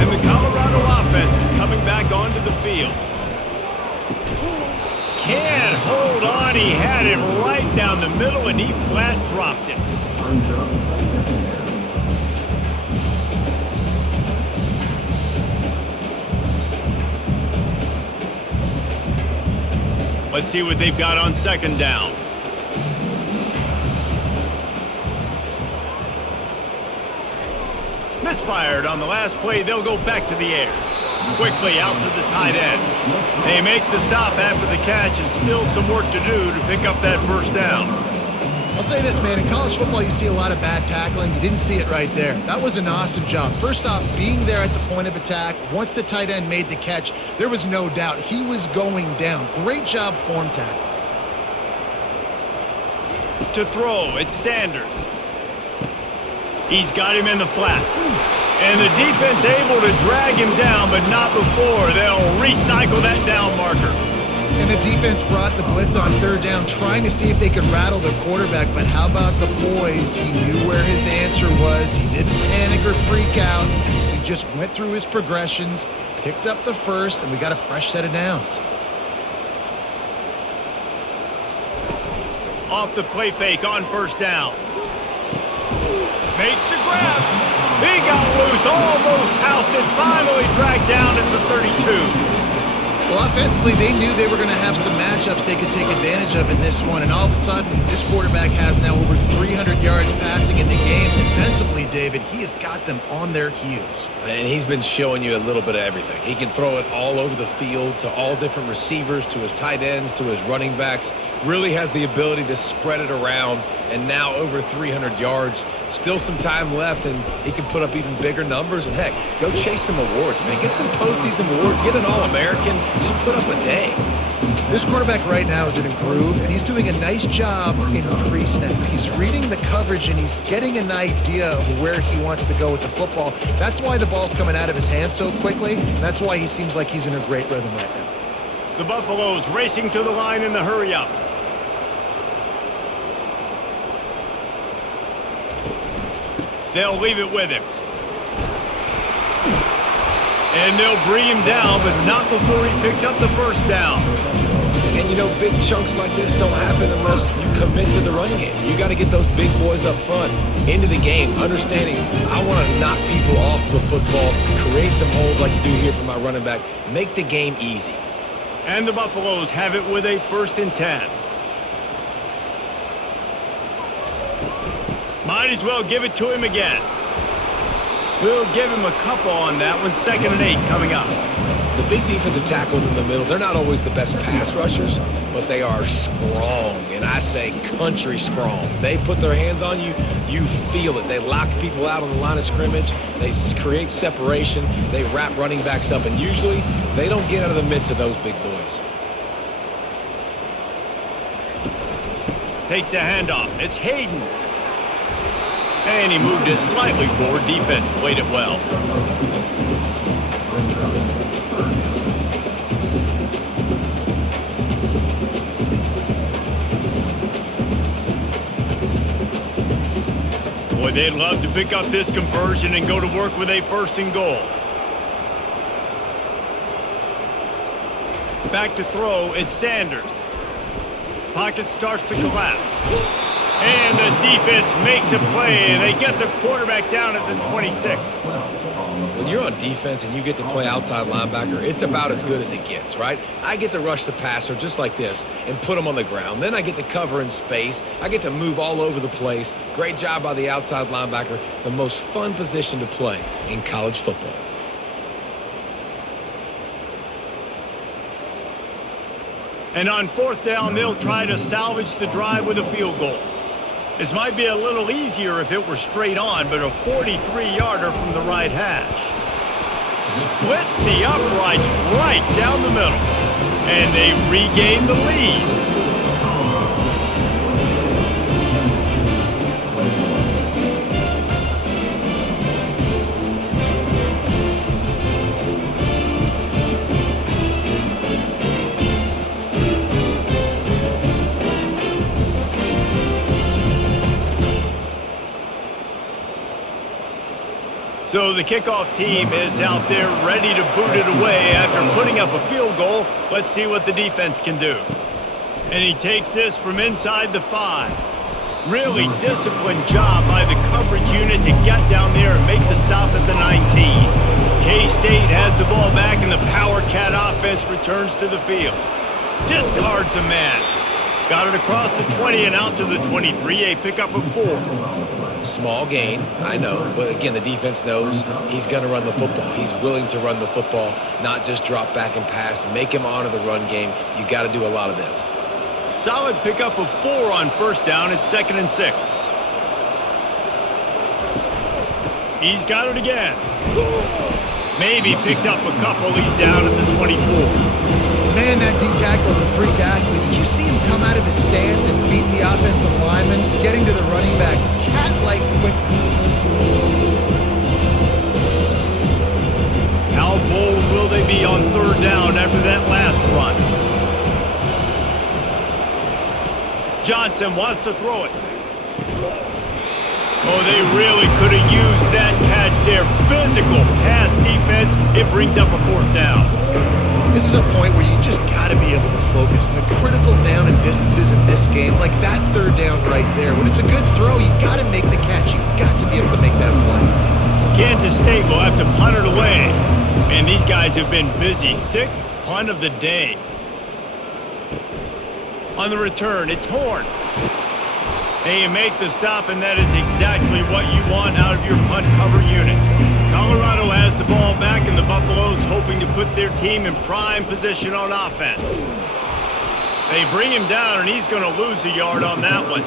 And the Colorado offense is coming back onto the field. Can't hold on. He had it right down the middle, and he flat dropped it. Let's see what they've got on second down. Misfired on the last play. They'll go back to the air. Quickly out to the tight end. They make the stop after the catch, and still some work to do to pick up that first down. I'll say this, man. In college football, you see a lot of bad tackling. You didn't see it right there. That was an awesome job. First off, being there at the point of attack. Once the tight end made the catch, there was no doubt he was going down. Great job form tackle. To throw, it's Sanders. He's got him in the flat. And the defense able to drag him down, but not before. They'll recycle that down marker. And the defense brought the blitz on third down, trying to see if they could rattle the quarterback. But how about the poise? He knew where his answer was. He didn't panic or freak out. He just went through his progressions, picked up the first, and we got a fresh set of downs. Off the play fake on first down. Makes the grab. He got loose, almost housed it, finally dragged down at the 32. Well, offensively, they knew they were going to have some matchups they could take advantage of in this one, and all of a sudden, this quarterback has now over 300 yards passing in the game. Defensively, David, he has got them on their heels. And he's been showing you a little bit of everything. He can throw it all over the field to all different receivers, to his tight ends, to his running backs. Really has the ability to spread it around, and now over 300 yards. Still some time left, and he can put up even bigger numbers. And, heck, go chase some awards, man. Get some postseason awards. Get an All-American. Just put up a day. This quarterback right now is in a groove, and he's doing a nice job in pre-snap. He's reading the coverage, and he's getting an idea of where he wants to go with the football. That's why the ball's coming out of his hands so quickly. That's why he seems like he's in a great rhythm right now. The Buffaloes racing to the line in the hurry-up. They'll leave it with him. And they'll bring him down, but not before he picks up the first down. And, you know, big chunks like this don't happen unless you commit to the run game. You got to get those big boys up front into the game, understanding I want to knock people off the football, create some holes like you do here for my running back, make the game easy. And the Buffaloes have it with a 1st and 10. Might as well give it to him again. We'll give him a couple on that one. 2nd and 8 coming up. The big defensive tackles in the middle, they're not always the best pass rushers, but they are strong, and I say country strong. They put their hands on you, you feel it. They lock people out on the line of scrimmage. They create separation. They wrap running backs up, and usually they don't get out of the midst of those big boys. Takes the handoff. It's Hayden. And he moved it slightly forward. Defense played it well. Boy, they'd love to pick up this conversion and go to work with a 1st and goal. Back to throw, it's Sanders. Pocket starts to collapse. And the defense makes a play, and they get the quarterback down at the 26. When you're on defense and you get to play outside linebacker, it's about as good as it gets, right? I get to rush the passer just like this and put him on the ground. Then I get to cover in space. I get to move all over the place. Great job by the outside linebacker. The most fun position to play in college football. And on 4th down, they'll try to salvage the drive with a field goal. This might be a little easier if it were straight on, but a 43-yarder from the right hash. Splits the uprights right down the middle. And they regain the lead. So the kickoff team is out there ready to boot it away after putting up a field goal. Let's see what the defense can do. And he takes this from inside the 5. Really disciplined job by the coverage unit to get down there and make the stop at the 19. K-State has the ball back and the Power Cat offense returns to the field. Discards a man. Got it across the 20 and out to the 23, a pickup of 4. Small gain, I know, but again, the defense knows he's going to run the football. He's willing to run the football, not just drop back and pass, make him honor the run game. You got to do a lot of this. Solid pickup of 4 on 1st down. It's 2nd and 6. He's got it again. Maybe picked up a couple. He's down at the 24. Man, that D-tackle is a freak athlete. Did you see him come out of his stance and beat the offensive lineman, getting to the running back, cat-like quickness? How bold will they be on 3rd down after that last run? Johnson wants to throw it. Oh, they really could have used that catch there. Physical pass defense. It brings up a 4th down. This is a point where you just got to be able to focus. And the critical down and distances in this game, like that 3rd down right there, when it's a good throw, you got to make the catch. You got to be able to make that play. Kansas State will have to punt it away. And these guys have been busy. 6th punt of the day. On the return, it's Horn. And you make the stop, and that is exactly what you want out of your punt cover unit. Colorado has the ball back, and the Buffaloes hoping to put their team in prime position on offense. They bring him down, and he's going to lose a yard on that one.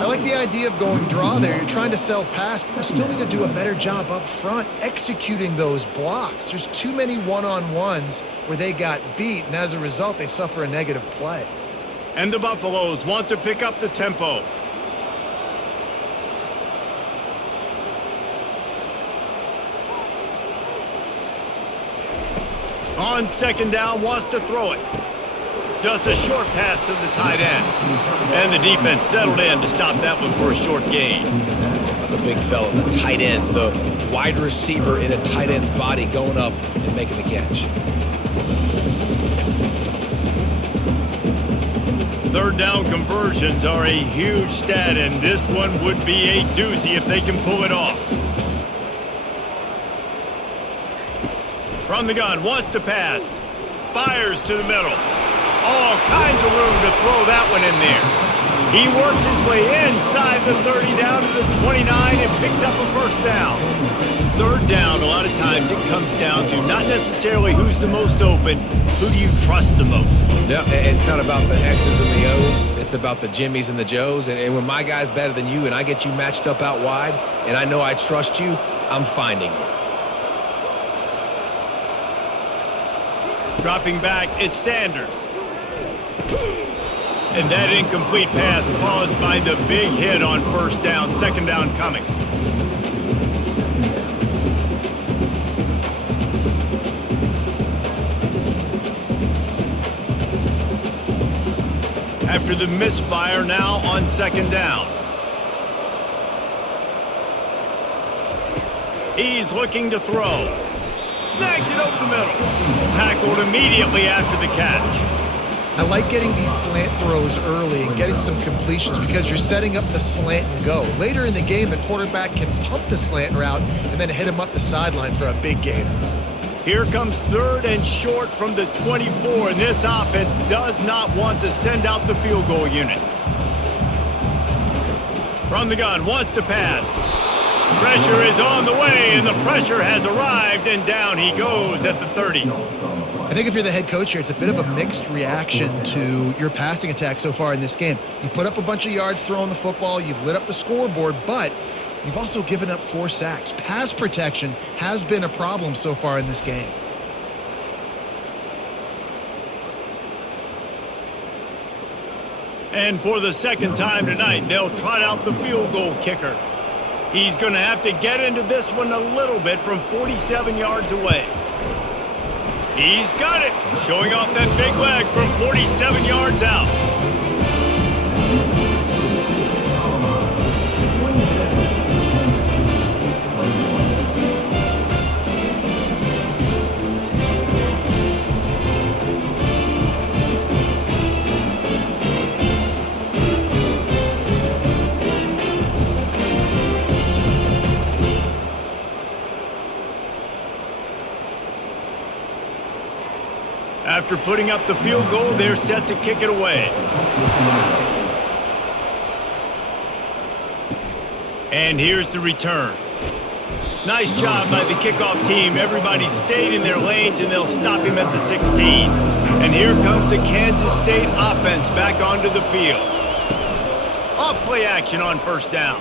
I like the idea of going draw there. You're trying to sell pass, but you still need to do a better job up front executing those blocks. There's too many one-on-ones where they got beat, and as a result, they suffer a negative play. And the Buffaloes want to pick up the tempo. On 2nd down, wants to throw it. Just a short pass to the tight end. And the defense settled in to stop that one for a short gain. The big fella, the tight end, the wide receiver in a tight end's body going up and making the catch. Third down conversions are a huge stat, and this one would be a doozy if they can pull it off. From the gun, wants to pass. Fires to the middle. All kinds of room to throw that one in there. He works his way inside the 30 down to the 29 and picks up a first down. Third down, a lot of times it comes down to not necessarily who's the most open, who do you trust the most? Yeah, it's not about the X's and the O's. It's about the Jimmies and the Joes. And when my guy's better than you and I get you matched up out wide and I know I trust you, I'm finding you. Dropping back, it's Sanders. And that incomplete pass caused by the big hit on first down. Second down coming. After the misfire, now on second down. He's looking to throw. Snags it over the middle. Tackled immediately after the catch. I like getting these slant throws early and getting some completions because you're setting up the slant and go. Later in the game, the quarterback can pump the slant route and then hit him up the sideline for a big gain. Here comes third and short from the 24, and this offense does not want to send out the field goal unit. From the gun, wants to pass. Pressure is on the way, and the pressure has arrived, and down he goes at the 30. I think if you're the head coach here, it's a bit of a mixed reaction to your passing attack so far in this game. You put up a bunch of yards throwing the football, you've lit up the scoreboard, but you've also given up 4 sacks. Pass protection has been a problem so far in this game. And for the second time tonight, they'll trot out the field goal kicker. He's going to have to get into this one a little bit from 47 yards away. He's got it, showing off that big leg from 47 yards out. After putting up the field goal, they're set to kick it away. And here's the return. Nice job by the kickoff team. Everybody stayed in their lanes, and they'll stop him at the 16. And here comes the Kansas State offense back onto the field. Off play action on first down.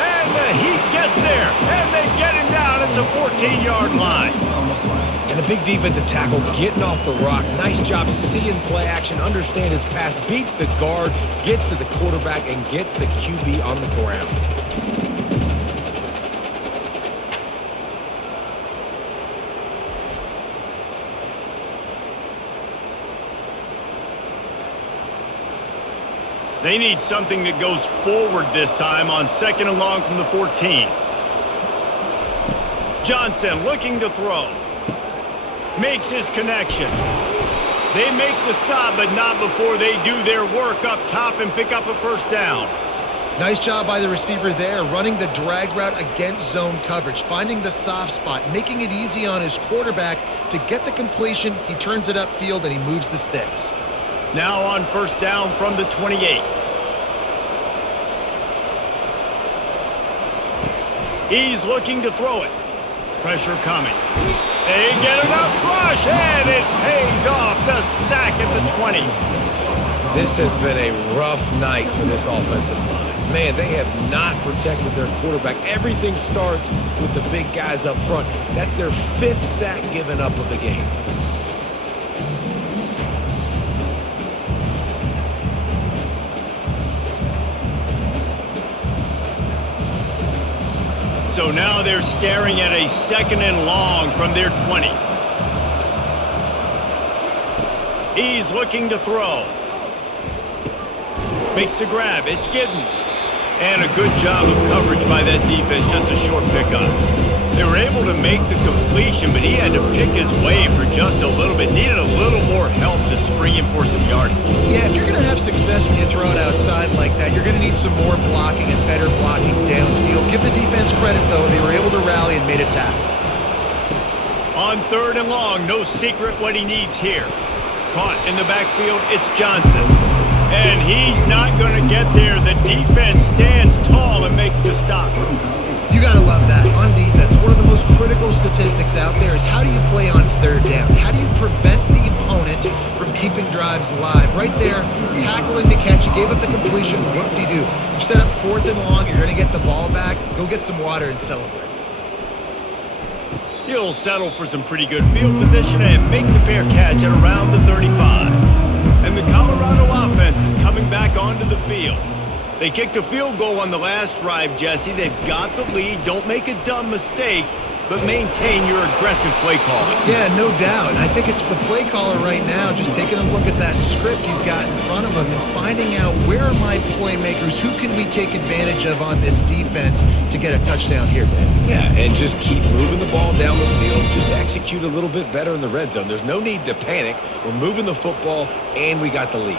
And the Heat gets there, and they get him down at the 14-yard line. And a big defensive tackle getting off the rock. Nice job seeing play action, understand his pass, beats the guard, gets to the quarterback, and gets the QB on the ground. They need something that goes forward this time on second and long from the 14. Johnson looking to throw. Makes his connection. They make the stop, but not before they do their work up top and pick up a first down. Nice job by the receiver there, running the drag route against zone coverage, finding the soft spot, making it easy on his quarterback to get the completion. He turns it upfield and he moves the sticks. Now on first down from the 28. He's looking to throw it. Pressure coming. They get enough rush, and it pays off. The sack at the 20. This has been a rough night for this offensive line. Man, they have not protected their quarterback. Everything starts with the big guys up front. That's their 5th sack given up of the game. So now they're staring at a second and long from their 20. He's looking to throw. Makes the grab. It's Giddens. And a good job of coverage by that defense, just a short pickup. They were able to make the completion, but he had to pick his way for just a little bit. Needed a little more help to spring him for some yardage. Yeah, if you're going to have success when you throw it outside like that, you're going to need some more blocking and better blocking downfield. Give the defense credit, though. They were able to rally and made a tackle. On 3rd and long, no secret what he needs here. Caught in the backfield, it's Johnson. And he's not going to get there. The defense stands tall and makes the stop. You got to love that. On defense, one of the most critical statistics out there is how do you play on 3rd down? How do you prevent the opponent from keeping drives alive? Right there, tackling the catch. You gave up the completion. What do? You set up 4th and long. You're going to get the ball back. Go get some water and celebrate. He'll settle for some pretty good field position and make the fair catch at around the 35. And the Colorado offense is coming back onto the field. They kicked a field goal on the last drive, Jesse. They've got the lead. Don't make a dumb mistake, but maintain your aggressive play calling. Yeah, no doubt. And I think it's the play caller right now just taking a look at that script he's got in front of him and finding out where are my playmakers, who can we take advantage of on this defense to get a touchdown here, man. Yeah, and just keep moving the ball down the field. Just execute a little bit better in the red zone. There's no need to panic. We're moving the football, and we got the lead.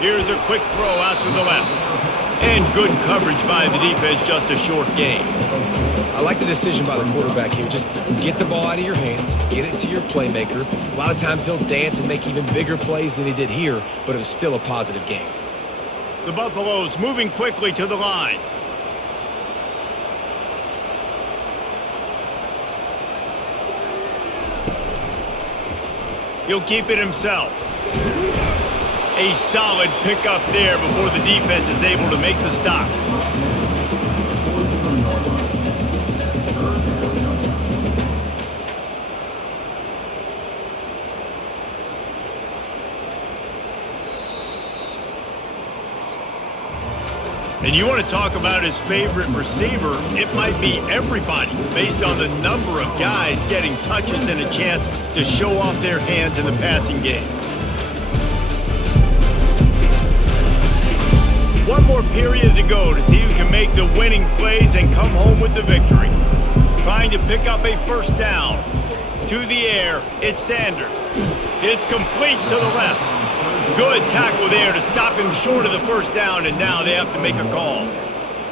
Here's a quick throw out to the left. And good coverage by the defense, just a short gain. I like the decision by the quarterback here. Just get the ball out of your hands, get it to your playmaker. A lot of times he'll dance and make even bigger plays than he did here, but it was still a positive game. The Buffaloes moving quickly to the line. He'll keep it himself. A solid pickup there before the defense is able to make the stop. And you want to talk about his favorite receiver, it might be everybody based on the number of guys getting touches and a chance to show off their hands in the passing game. One more period to go to see who can make the winning plays and come home with the victory. Trying to pick up a 1st down. To the air, it's Sanders. It's complete to the left. Good tackle there to stop him short of the 1st down, and now they have to make a call.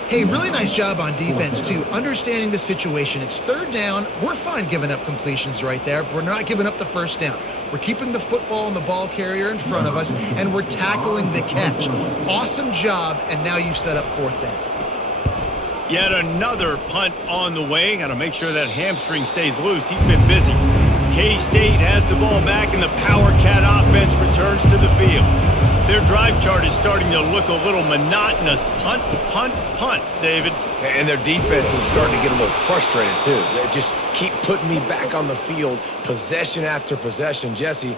Hey, really nice job on defense, too. Understanding the situation. It's 3rd down. We're fine giving up completions right there. We're not giving up the 1st down. We're keeping the football and the ball carrier in front of us, and we're tackling the catch. Awesome job, and now you've set up 4th down. Yet another punt on the way. Got to make sure that hamstring stays loose. He's been busy. K-State has the ball back, and the Power Cat offense returns to the field. Their drive chart is starting to look a little monotonous. Punt, punt, punt, David. And their defense is starting to get a little frustrated, too. They just keep putting me back on the field, possession after possession. Jesse,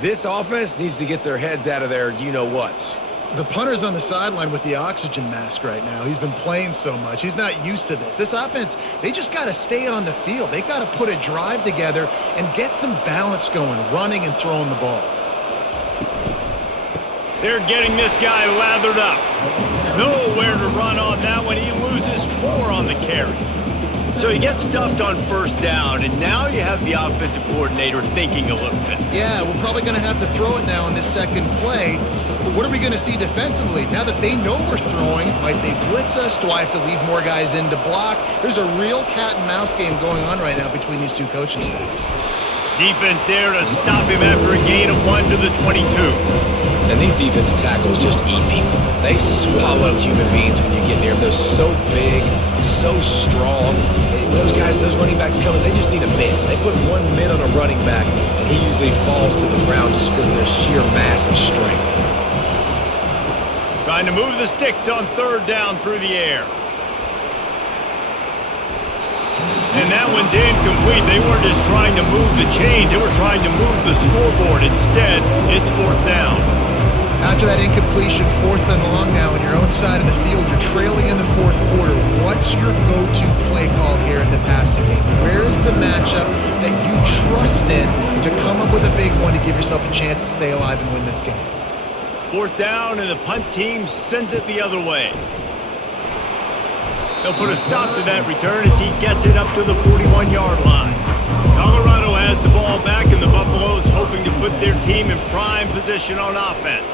this offense needs to get their heads out of their you-know-whats. The punter's on the sideline with the oxygen mask right now. He's been playing so much. He's not used to this. This offense, they just got to stay on the field. They got to put a drive together and get some balance going, running and throwing the ball. They're getting this guy lathered up. Nowhere to run on that one. He loses 4 on the carry. So he gets stuffed on 1st down, and now you have the offensive coordinator thinking a little bit. Yeah, we're probably going to have to throw it now in this 2nd play. But what are we going to see defensively? Now that they know we're throwing, might they blitz us? Do I have to leave more guys in to block? There's a real cat and mouse game going on right now between these two coaching staffs. Defense there to stop him after a gain of 1 to the 22. And these defensive tackles just eat people. They swallow human beings when you get near them. They're so big, so strong. When those guys, those running backs coming, they just need a mid. They put 1 mid on a running back, and he usually falls to the ground just because of their sheer mass and strength. Trying to move the sticks on 3rd down through the air. And that one's incomplete. They weren't just trying to move the chains. They were trying to move the scoreboard. Instead, it's 4th down. After that incompletion, 4th and long now on your own side of the field. You're trailing in the 4th quarter. What's your go-to play call here in the passing game? Where is the matchup that you trust in to come up with a big one to give yourself a chance to stay alive and win this game? 4th down, and the punt team sends it the other way. They'll put a stop to that return as he gets it up to the 41-yard line. Colorado has the ball back, and the Buffaloes hoping to put their team in prime position on offense.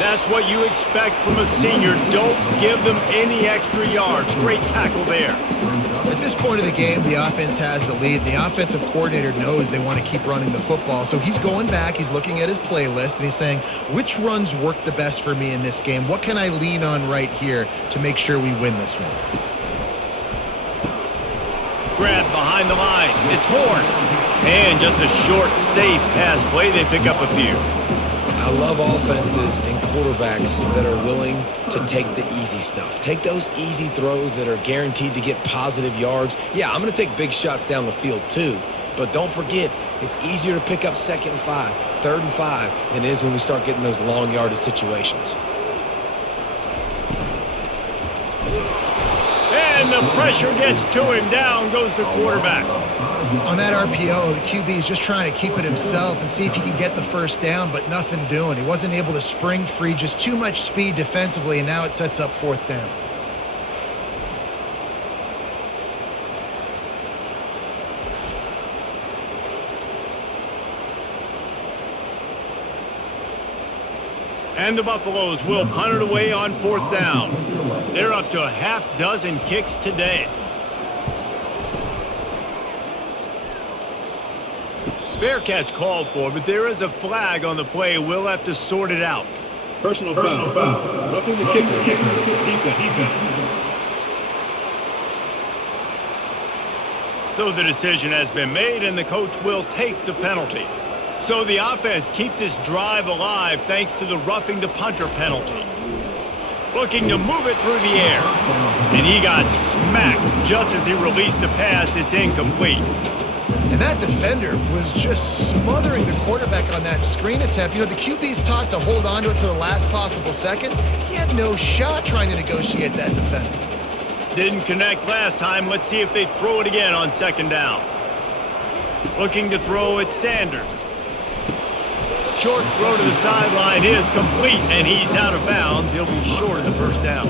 That's what you expect from a senior. Don't give them any extra yards. Great tackle there. At this point of the game, the offense has the lead. The offensive coordinator knows they want to keep running the football. So he's going back, he's looking at his playlist, and he's saying, which runs work the best for me in this game? What can I lean on right here to make sure we win this one? Grab behind the line. It's Horn. And just a short, safe pass play. They pick up a few. I love offenses and quarterbacks that are willing to take the easy stuff. Take those easy throws that are guaranteed to get positive yards. Yeah, I'm going to take big shots down the field too. But don't forget, it's easier to pick up 2nd and 5, 3rd and 5 than it is when we start getting those long yardage situations. And the pressure gets to him. Down goes the quarterback. On that RPO, the QB is just trying to keep it himself and see if he can get the 1st down, but nothing doing. He wasn't able to spring free, just too much speed defensively, and now it sets up 4th down. And the Buffaloes will punt it away on 4th down. They're up to a half dozen kicks today. Fair catch called for, but there is a flag on the play. We'll have to sort it out. Personal foul. Roughing the kicker. Defense. So the decision has been made, and the coach will take the penalty. So the offense keeps this drive alive thanks to the roughing the punter penalty. Looking to move it through the air. And he got smacked just as he released the pass. It's incomplete. And that defender was just smothering the quarterback on that screen attempt. You know, the QB's taught to hold on to it to the last possible second. He had no shot trying to negotiate that defender. Didn't connect last time. Let's see if they throw it again on 2nd down. Looking to throw it, Sanders. Short throw to the sideline is complete, and he's out of bounds. He'll be short of the 1st down.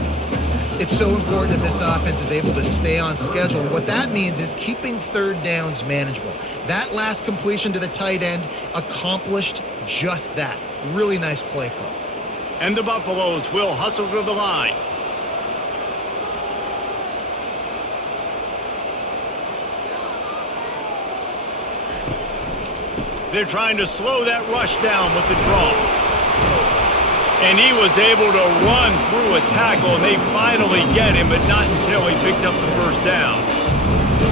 It's so important that this offense is able to stay on schedule. And what that means is keeping 3rd downs manageable. That last completion to the tight end accomplished just that. Really nice play call. And the Buffaloes will hustle to the line. They're trying to slow that rush down with the draw. And he was able to run through a tackle, and they finally get him, but not until he picks up the 1st down.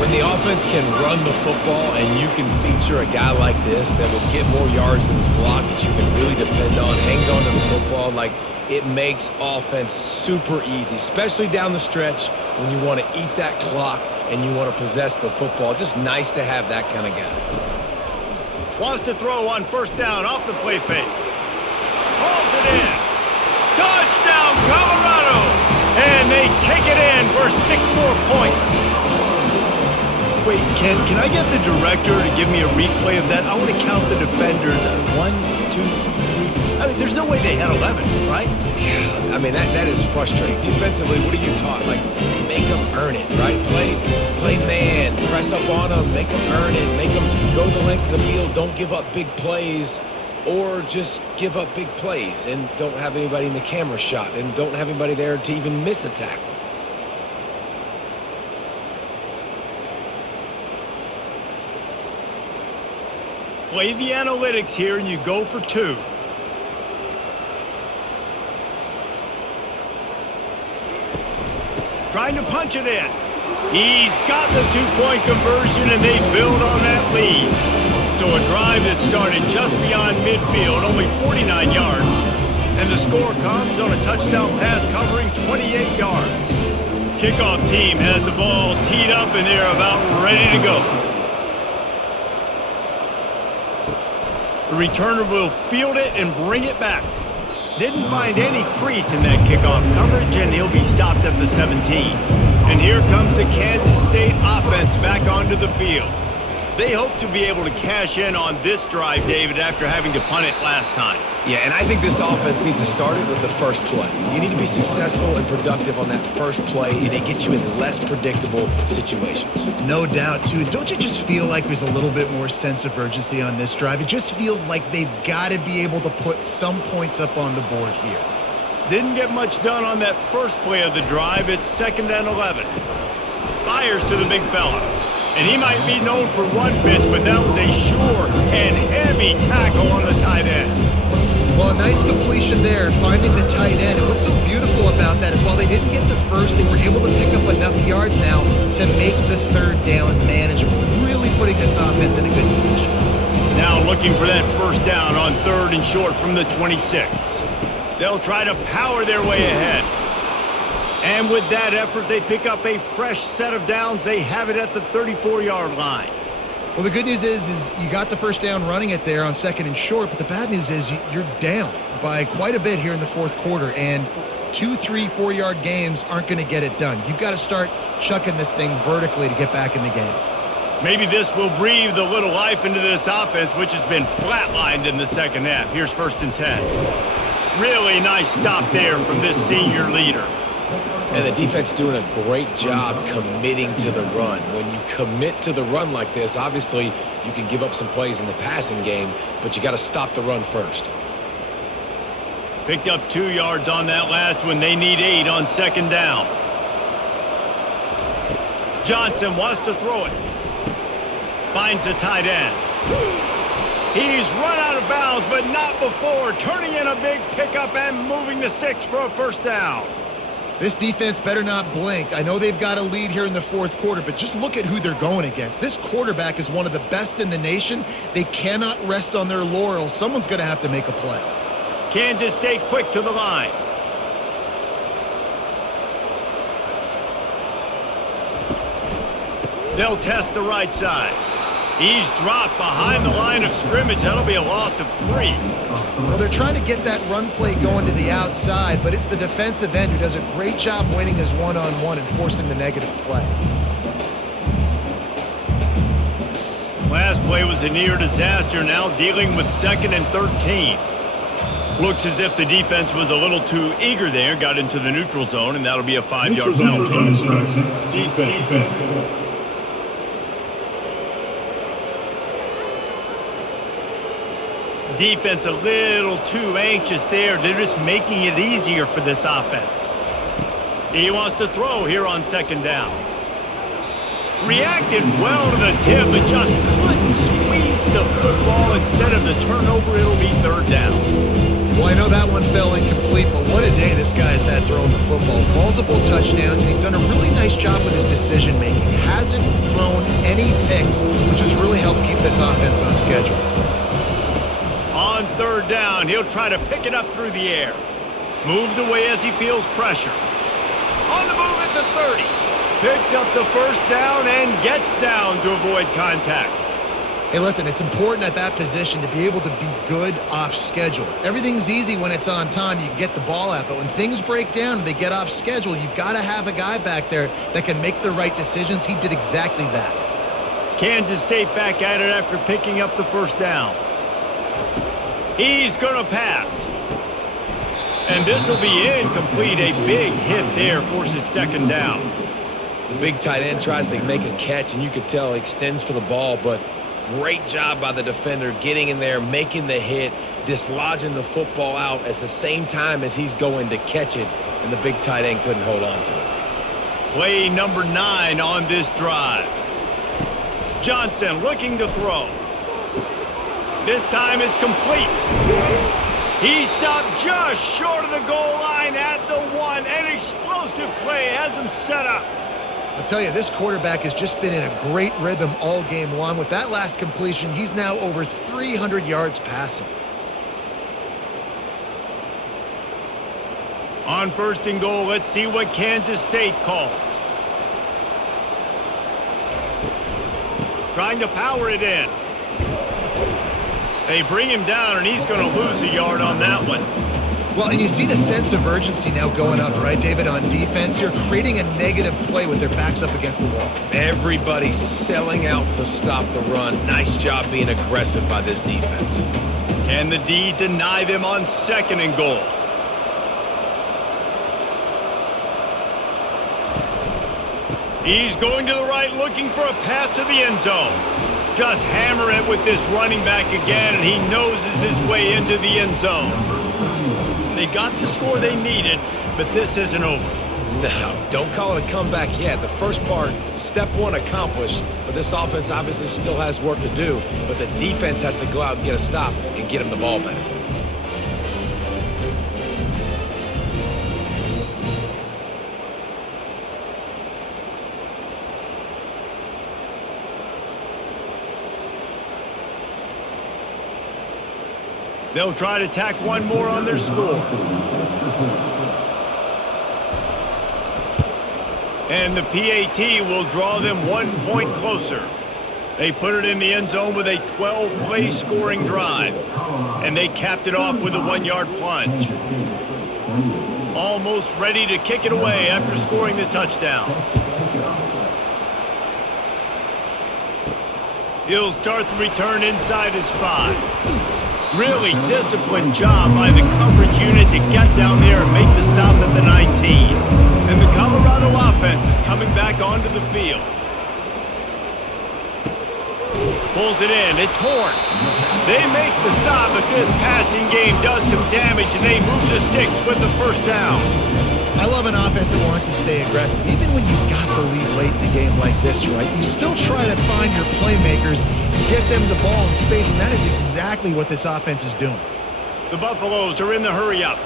When the offense can run the football and you can feature a guy like this that will get more yards than his block that you can really depend on, hangs on to the football, like it makes offense super easy, especially down the stretch when you want to eat that clock and you want to possess the football. Just nice to have that kind of guy. Wants to throw on 1st down off the play fake. Hauls it in. Touchdown, Colorado! And they take it in for 6 more points. Wait, can I get the director to give me a replay of that? I want to count the defenders. 1, 2, 3. I mean, there's no way they had 11, right? Yeah, I mean, that is frustrating. Defensively, what are you taught? Like, make them earn it, right? Play man, press up on them, make them earn it, make them go the length of the field, don't give up big plays. Or just give up big plays and don't have anybody in the camera shot and don't have anybody there to even miss a tackle. Play the analytics here and you go for 2. Trying to punch it in. He's got the 2-point conversion and they build on that lead. So a drive that started just beyond midfield, only 49 yards. And the score comes on a touchdown pass covering 28 yards. Kickoff team has the ball teed up and they're about ready to go. The returner will field it and bring it back. Didn't find any crease in that kickoff coverage, and he'll be stopped at the 17. And here comes the Kansas State offense back onto the field. They hope to be able to cash in on this drive, David, after having to punt it last time. Yeah, and I think this offense needs to start it with the first play. You need to be successful and productive on that first play, and it gets you in less predictable situations. No doubt, too. Don't you just feel like there's a little bit more sense of urgency on this drive? It just feels like they've got to be able to put some points up on the board here. Didn't get much done on that first play of the drive. It's 2nd and 11. Fires to the big fella. And he might be known for run fits, but that was a sure and heavy tackle on the tight end. Well, a nice completion there, finding the tight end. And what's so beautiful about that is while they didn't get the first, they were able to pick up enough yards now to make the 3rd down manageable, really putting this offense in a good position. Now looking for that first down on 3rd and short from the 26. They'll try to power their way ahead. And with that effort, they pick up a fresh set of downs. They have it at the 34-yard line. Well, the good news is you got the first down running it there on 2nd and short, but the bad news is you're down by quite a bit here in the 4th quarter, and 2, 3, 4-yard gains aren't going to get it done. You've got to start chucking this thing vertically to get back in the game. Maybe this will breathe a little life into this offense, which has been flatlined in the second half. Here's 1st and 10. Really nice stop there from this senior leader. And the defense doing a great job committing to the run. When you commit to the run like this, obviously you can give up some plays in the passing game, but you got to stop the run first. Picked up 2 yards on that last one. They need 8 on 2nd down. Johnson wants to throw it. Finds the tight end. He's run out of bounds, but not before. Turning in a big pickup and moving the sticks for a first down. This defense better not blink. I know they've got a lead here in the 4th quarter, but just look at who they're going against. This quarterback is one of the best in the nation. They cannot rest on their laurels. Someone's going to have to make a play. Kansas State quick to the line. They'll test the right side. He's dropped behind the line of scrimmage. That'll be a loss of 3. Well, they're trying to get that run play going to the outside, but it's the defensive end who does a great job winning his one-on-one and forcing the negative play. Last play was a near disaster, now dealing with 2nd and 13. Looks as if the defense was a little too eager there, got into the neutral zone, and that'll be a 5-yard penalty. Defense. Defense a little too anxious there. They're just making it easier for this offense. He wants to throw here on 2nd down. Reacted well to the tip, but just couldn't squeeze the football. Instead of the turnover, it'll be 3rd down. Well, I know that one fell incomplete, but what a day this guy's had throwing the football. Multiple touchdowns, and he's done a really nice job with his decision-making. Hasn't thrown any picks, which has really helped keep this offense on schedule. On 3rd down, he'll try to pick it up through the air. Moves away as he feels pressure. On the move at the 30. Picks up the first down and gets down to avoid contact. Hey, listen, it's important at that position to be able to be good off schedule. Everything's easy when it's on time. You can get the ball out, but when things break down and they get off schedule, you've got to have a guy back there that can make the right decisions. He did exactly that. Kansas State back at it after picking up the first down. He's going to pass. And this will be incomplete. A big hit there forces 2nd down. The big tight end tries to make a catch, and you could tell he extends for the ball, but great job by the defender getting in there, making the hit, dislodging the football out at the same time as he's going to catch it, and the big tight end couldn't hold on to it. Play number 9 on this drive. Johnson looking to throw. This time it's complete. He stopped just short of the goal line at the 1. An explosive play has him set up. I'll tell you, this quarterback has just been in a great rhythm all game long. With that last completion, he's now over 300 yards passing. On 1st and goal, let's see what Kansas State calls. Trying to power it in. They bring him down, and he's going to lose a yard on that one. Well, and you see the sense of urgency now going up, right, David, on defense here, creating a negative play with their backs up against the wall. Everybody's selling out to stop the run. Nice job being aggressive by this defense. Can the D deny them on 2nd and goal? He's going to the right, looking for a path to the end zone. Just hammer it with this running back again, and he noses his way into the end zone. They got the score they needed, but this isn't over. No, don't call it a comeback yet. The first part, step one accomplished, but this offense obviously still has work to do, but the defense has to go out and get a stop and get him the ball back. They'll try to tack one more on their score. And the PAT will draw them 1 point closer. They put it in the end zone with a 12-play scoring drive. And they capped it off with a 1-yard plunge. Almost ready to kick it away after scoring the touchdown. He'll start the return inside his 5. Really disciplined job by the coverage unit to get down there and make the stop at the 19. And the Colorado offense is coming back onto the field. Pulls it in. It's Horn. They make the stop, but this passing game does some damage, and they move the sticks with the first down. I love an offense that wants to stay aggressive. Even when you've got the lead late in the game like this, right, you still try to find your playmakers and get them the ball in space, and that is exactly what this offense is doing. The Buffaloes are in the hurry-up.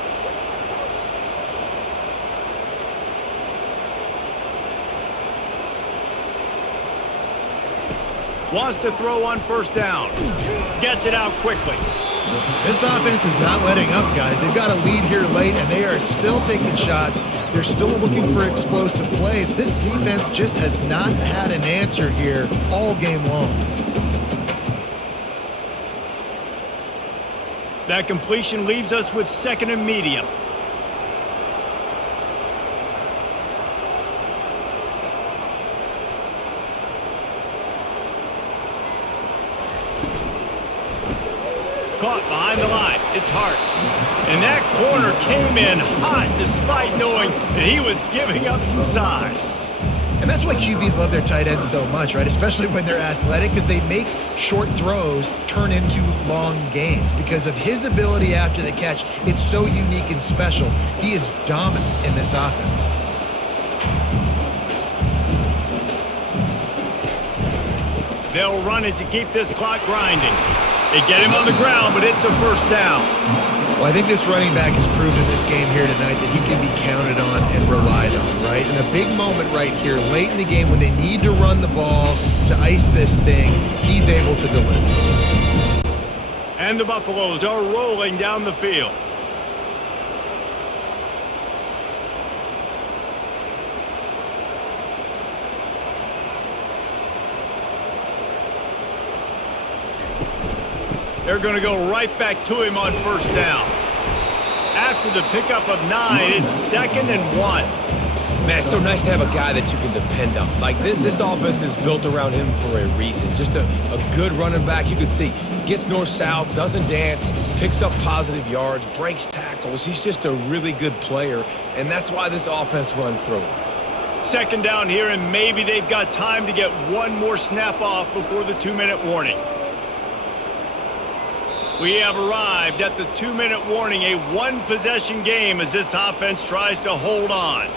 Wants to throw on first down. Gets it out quickly. This offense is not letting up, guys. They've got a lead here late, and they are still taking shots. They're still looking for explosive plays. This defense just has not had an answer here all game long. That completion leaves us with 2nd and medium. Caught behind the line. It's Hart. And that corner came in hot despite knowing that he was giving up some size. And that's why QBs love their tight ends so much, right? Especially when they're athletic, because they make short throws turn into long gains. Because of his ability after the catch, it's so unique and special. He is dominant in this offense. They'll run it to keep this clock grinding. They get him on the ground, but it's a first down. Well, I think this running back has proven this game here tonight that he can be counted on and relied on, right? And a big moment right here, late in the game when they need to run the ball to ice this thing, he's able to deliver. And the Buffaloes are rolling down the field. They're going to go right back to him on first down. After the pickup of 9, it's 2nd and 1. Man, it's so nice to have a guy that you can depend on. Like, this offense is built around him for a reason. Just a good running back. You can see, gets north-south, doesn't dance, picks up positive yards, breaks tackles. He's just a really good player, and that's why this offense runs through him. 2nd down here, and maybe they've got time to get one more snap off before the 2-minute warning. We have arrived at the 2-minute warning, a one-possession game as this offense tries to hold on.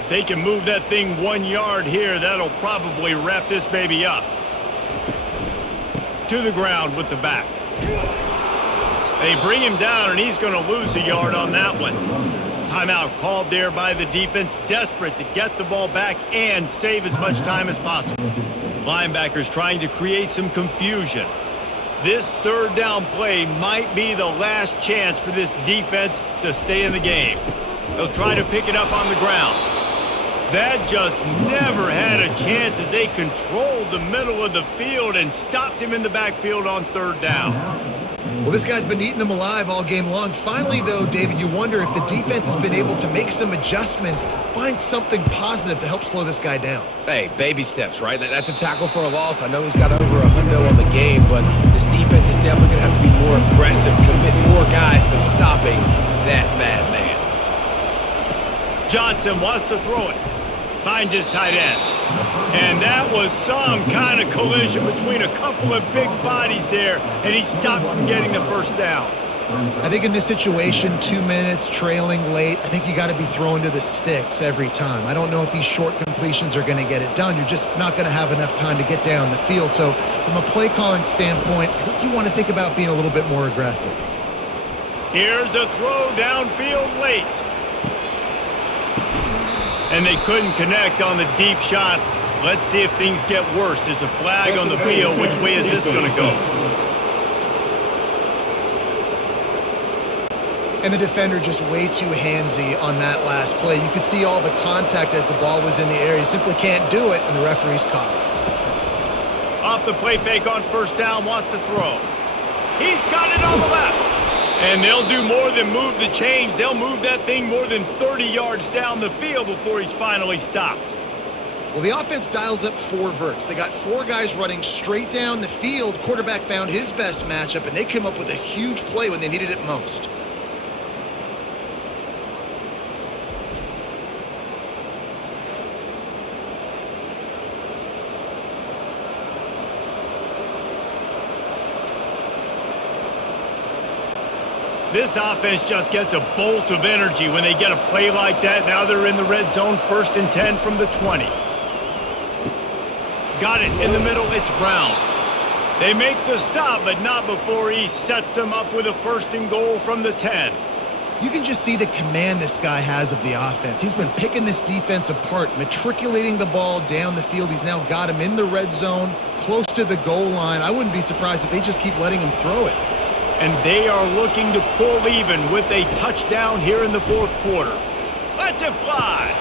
If they can move that thing 1 yard here, that'll probably wrap this baby up. To the ground with the back. They bring him down, and he's going to lose a yard on that one. Timeout called there by the defense, desperate to get the ball back and save as much time as possible. Linebackers trying to create some confusion. This 3rd down play might be the last chance for this defense to stay in the game. They'll try to pick it up on the ground. That just never had a chance as they controlled the middle of the field and stopped him in the backfield on third down. Well, this guy's been eating them alive all game long. Finally, though, David, you wonder if the defense has been able to make some adjustments, find something positive to help slow this guy down. Hey, baby steps, right? That's a tackle for a loss. I know he's got over a hundo on the game, but this defense is definitely going to have to be more aggressive, commit more guys to stopping that bad man. Johnson wants to throw it. Finds his tight end. And that was some kind of collision between a couple of big bodies there, and he stopped from getting the first down. I think in this situation, 2 minutes, trailing late, I think you got to be throwing to the sticks every time. I don't know if these short completions are going to get it done. You're just not going to have enough time to get down the field. So from a play calling standpoint, I think you want to think about being a little bit more aggressive. Here's a throw downfield late. And they couldn't connect on the deep shot. Let's see if things get worse. There's a flag on the field. Which way is this going to go? And the defender just way too handsy on that last play. You could see all the contact as the ball was in the air. He simply can't do it, and the referee's caught it. Off the play fake on first down, wants to throw. He's got it on the left. And they'll do more than move the chains. They'll move that thing more than 30 yards down the field before he's finally stopped. Well, the offense dials up 4 verts. They got 4 guys running straight down the field. Quarterback found his best matchup, and they came up with a huge play when they needed it most. This offense just gets a bolt of energy when they get a play like that. Now they're in the red zone, 1st and 10 from the 20. Got it in the middle, it's Brown. They make the stop, but not before he sets them up with a 1st and goal from the 10. You can just see the command this guy has of the offense. He's been picking this defense apart, matriculating the ball down the field. He's now got him in the red zone, close to the goal line. I wouldn't be surprised if they just keep letting him throw it. And they are looking to pull even with a touchdown here in the 4th quarter. Let's it fly.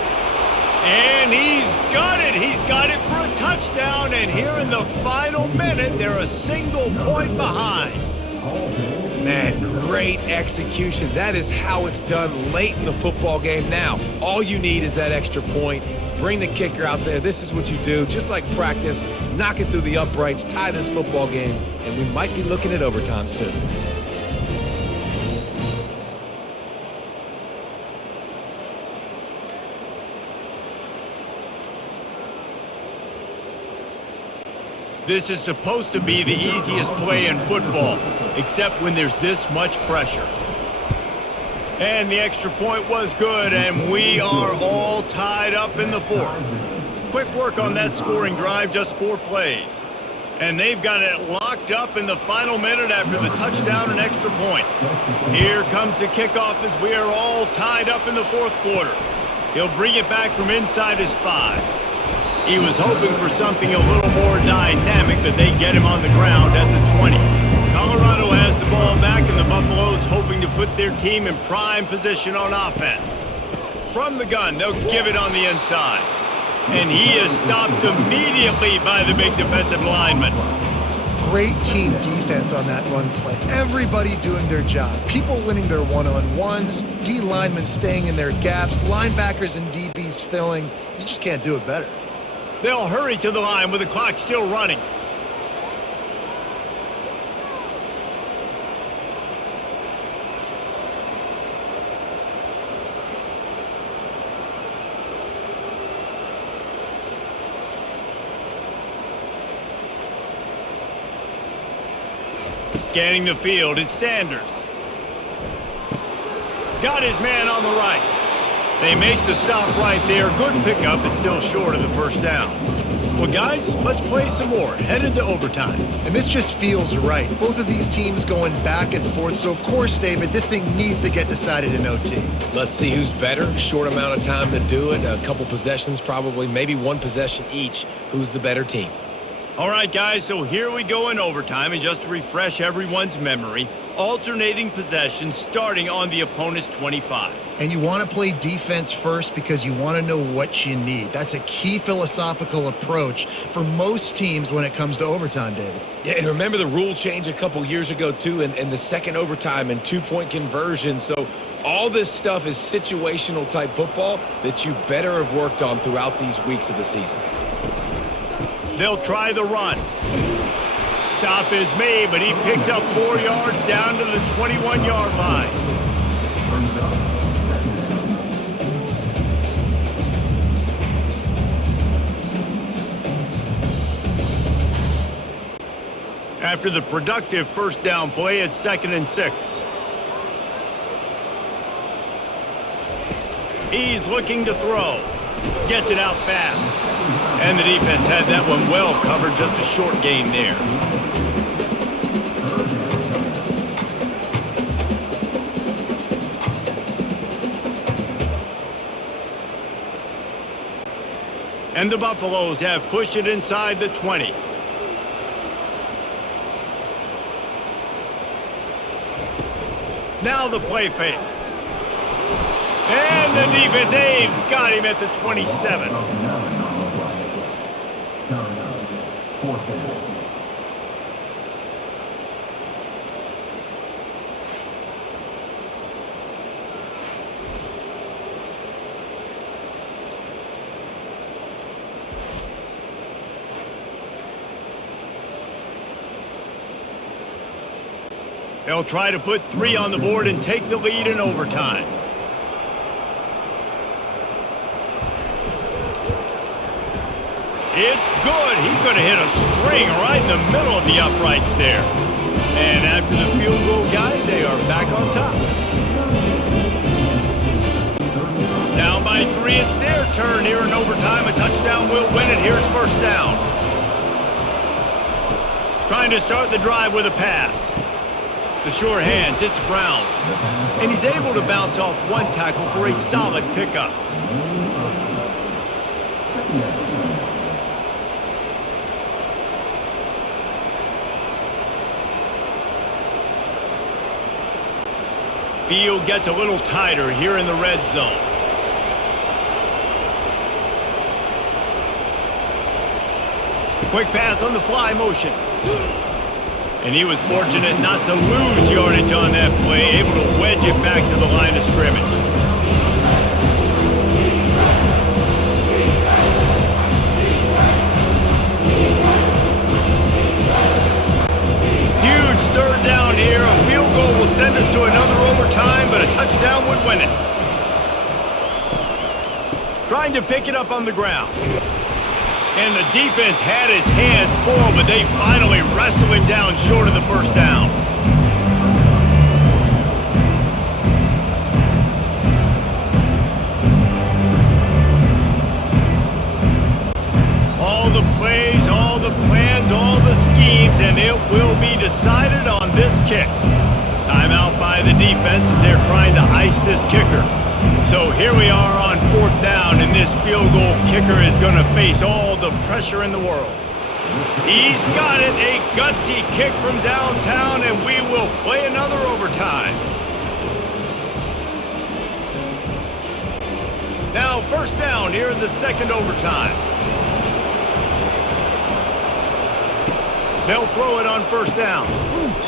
And he's got it. He's got it for a touchdown. And here in the final minute, they're a single point behind. Man, great execution. That is how it's done late in the football game. Now, all you need is that extra point. Bring the kicker out there. This is what you do. Just like practice, knock it through the uprights, tie this football game, and we might be looking at overtime soon. This is supposed to be the easiest play in football, except when there's this much pressure. And the extra point was good, and we are all tied up in the 4th. Quick work on that scoring drive, just 4 plays. And they've got it locked up in the final minute after the touchdown and extra point. Here comes the kickoff as we are all tied up in the 4th quarter. He'll bring it back from inside his 5. He was hoping for something a little more dynamic, but they get him on the ground at the 20. Colorado has the ball back, and the Buffaloes hoping to put their team in prime position on offense. From the gun, they'll give it on the inside. And he is stopped immediately by the big defensive lineman. Great team defense on that run play. Everybody doing their job. People winning their one-on-ones, D linemen staying in their gaps, linebackers and DBs filling. You just can't do it better. They'll hurry to the line with the clock still running. Scanning the field, it's Sanders. Got his man on the right. They make the stop right there. Good pickup, but still short of the 1st down. Well, guys, let's play some more. Headed to overtime. And this just feels right. Both of these teams going back and forth. So, of course, David, this thing needs to get decided in OT. Let's see who's better. Short amount of time to do it. A couple possessions probably, maybe 1 possession each. Who's the better team? All right, guys, so here we go in overtime, and just to refresh everyone's memory, alternating possession starting on the opponent's 25. And you want to play defense first because you want to know what you need. That's a key philosophical approach for most teams when it comes to overtime, David. Yeah, and remember the rule change a couple years ago, too, and the second overtime and two-point conversion. So all this stuff is situational type football that you better have worked on throughout these weeks of the season. They'll try the run. Stop is made, but he picks up 4 yards down to the 21-yard line. Brings up second down. After the productive first down play, it's 2nd and 6. He's looking to throw. Gets it out fast. And the defense had that one well covered, just a short gain there. And the Buffaloes have pushed it inside the 20. Now the play fake. And the defense, they've got him at the 27. They'll try to put 3 on the board and take the lead in overtime. It's good. He could have hit a string right in the middle of the uprights there. And after the field goal, guys, they are back on top. Down by 3, it's their turn here in overtime. A touchdown will win it. Here's first down. Trying to start the drive with a pass. The sure hands, it's Brown. And he's able to bounce off one tackle for a solid pickup. Field gets a little tighter here in the red zone. Quick pass on the fly motion. And he was fortunate not to lose yardage on that play, able to wedge it back to the line of scrimmage. Huge third down here. A field goal will send us to another overtime, but a touchdown would win it. Trying to pick it up on the ground. And the defense had his hands full, but they finally wrestled him down short of the first down. All the plays, all the plans, all the schemes, and it will be decided on this kick. Timeout by the defense as they're trying to ice this kicker. So here we are on 4th down, and this field goal kicker is going to face all the pressure in the world. He's got it, a gutsy kick from downtown, and we will play another overtime. Now first down here in the second overtime. They'll throw it on first down.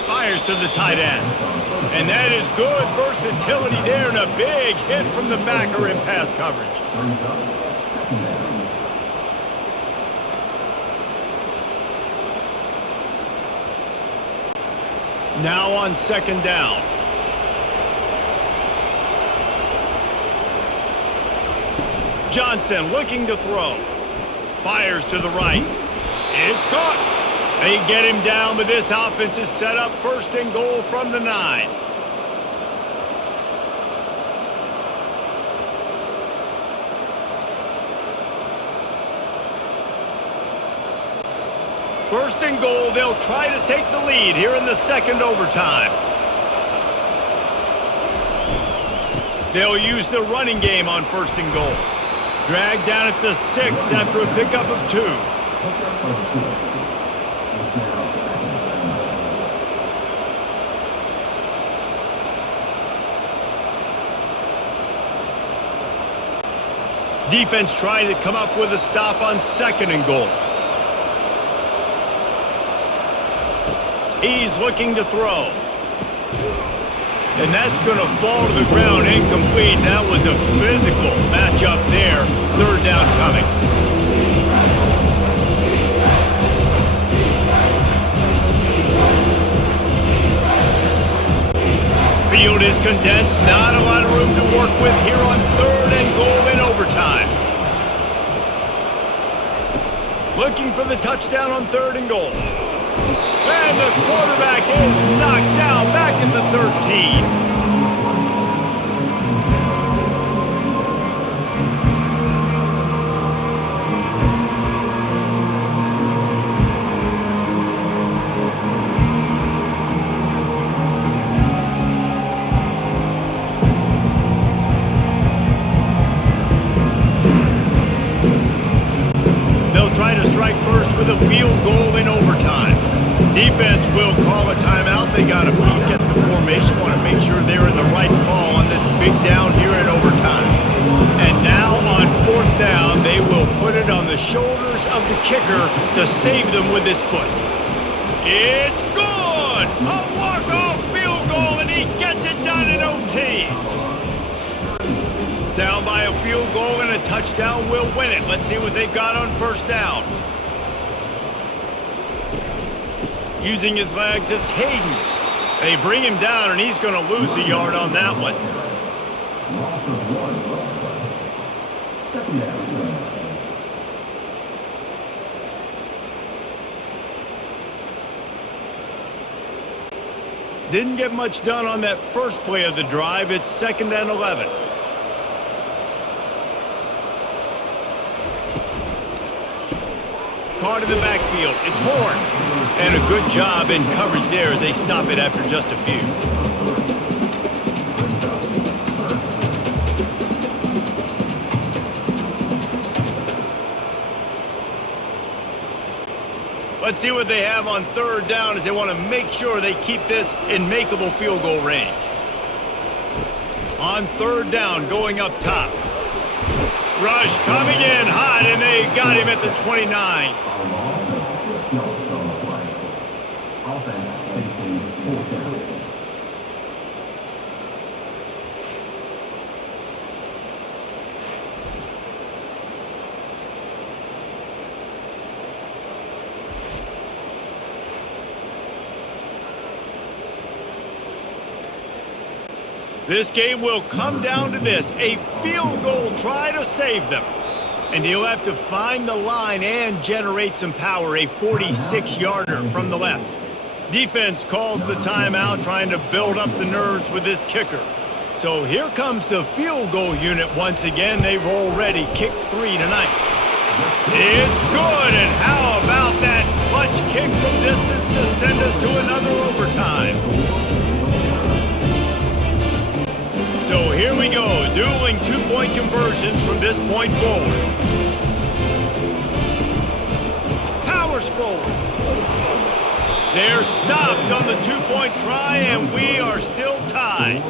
Fires to the tight end. And that is good versatility there, and a big hit from the backer in pass coverage. Now on second down. Johnson looking to throw. Fires to the right. It's caught. They get him down, but this offense is set up 1st and goal from the 9. First and goal, they'll try to take the lead here in the second overtime. They'll use the running game on 1st and goal. Dragged down at the 6 after a pickup of 2. defense trying to come up with a stop on 2nd and goal. He's looking to throw. And that's going to fall to the ground incomplete. That was a physical matchup there. 3rd down coming. Field is condensed. Not a lot of room to work with here on 3rd and goal in overtime. Looking for the touchdown on 3rd and goal. And the quarterback is knocked down back at the 13. They'll try to strike first with a field goal in overtime. Defense will call a timeout. They got a peek at the formation. Want to make sure they're in the right call on this big down here in overtime. And now on 4th down, they will put it on the shoulders of the kicker to save them with his foot. It's good! A walk-off field goal, and he gets it done in OT. Down by a field goal and a touchdown will win it. Let's see what they've got on 1st down. Using his legs, it's Hayden. They bring him down, and he's going to lose a yard on that one. Loss of 1. 2nd down. Didn't get much done on that first play of the drive. It's 2nd and 11. Caught in the backfield. It's Horn. And a good job in coverage there as they stop it after just a few. Let's see what they have on 3rd down as they want to make sure they keep this in makeable field goal range. On 3rd down, going up top. Rush coming in hot, and they got him at the 29. A loss of 6 yards on the play. Offense facing 4th down. This game will come down to this, a field goal try to save them. And he'll have to find the line and generate some power, a 46-yarder from the left. Defense calls the timeout, trying to build up the nerves with this kicker. So here comes the field goal unit once again. They've already kicked 3 tonight. It's good, and how about that clutch kick from distance to send us to another overtime? So here we go, dueling 2-point conversions from this point forward. Powers forward. They're stopped on the 2-point try, and we are still tied.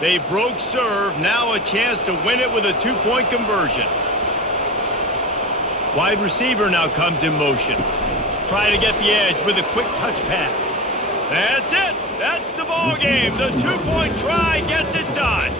They broke serve, now a chance to win it with a 2-point conversion. Wide receiver now comes in motion. Trying to get the edge with a quick touch pass. That's it. That's the ball game. The 2-point try gets it done.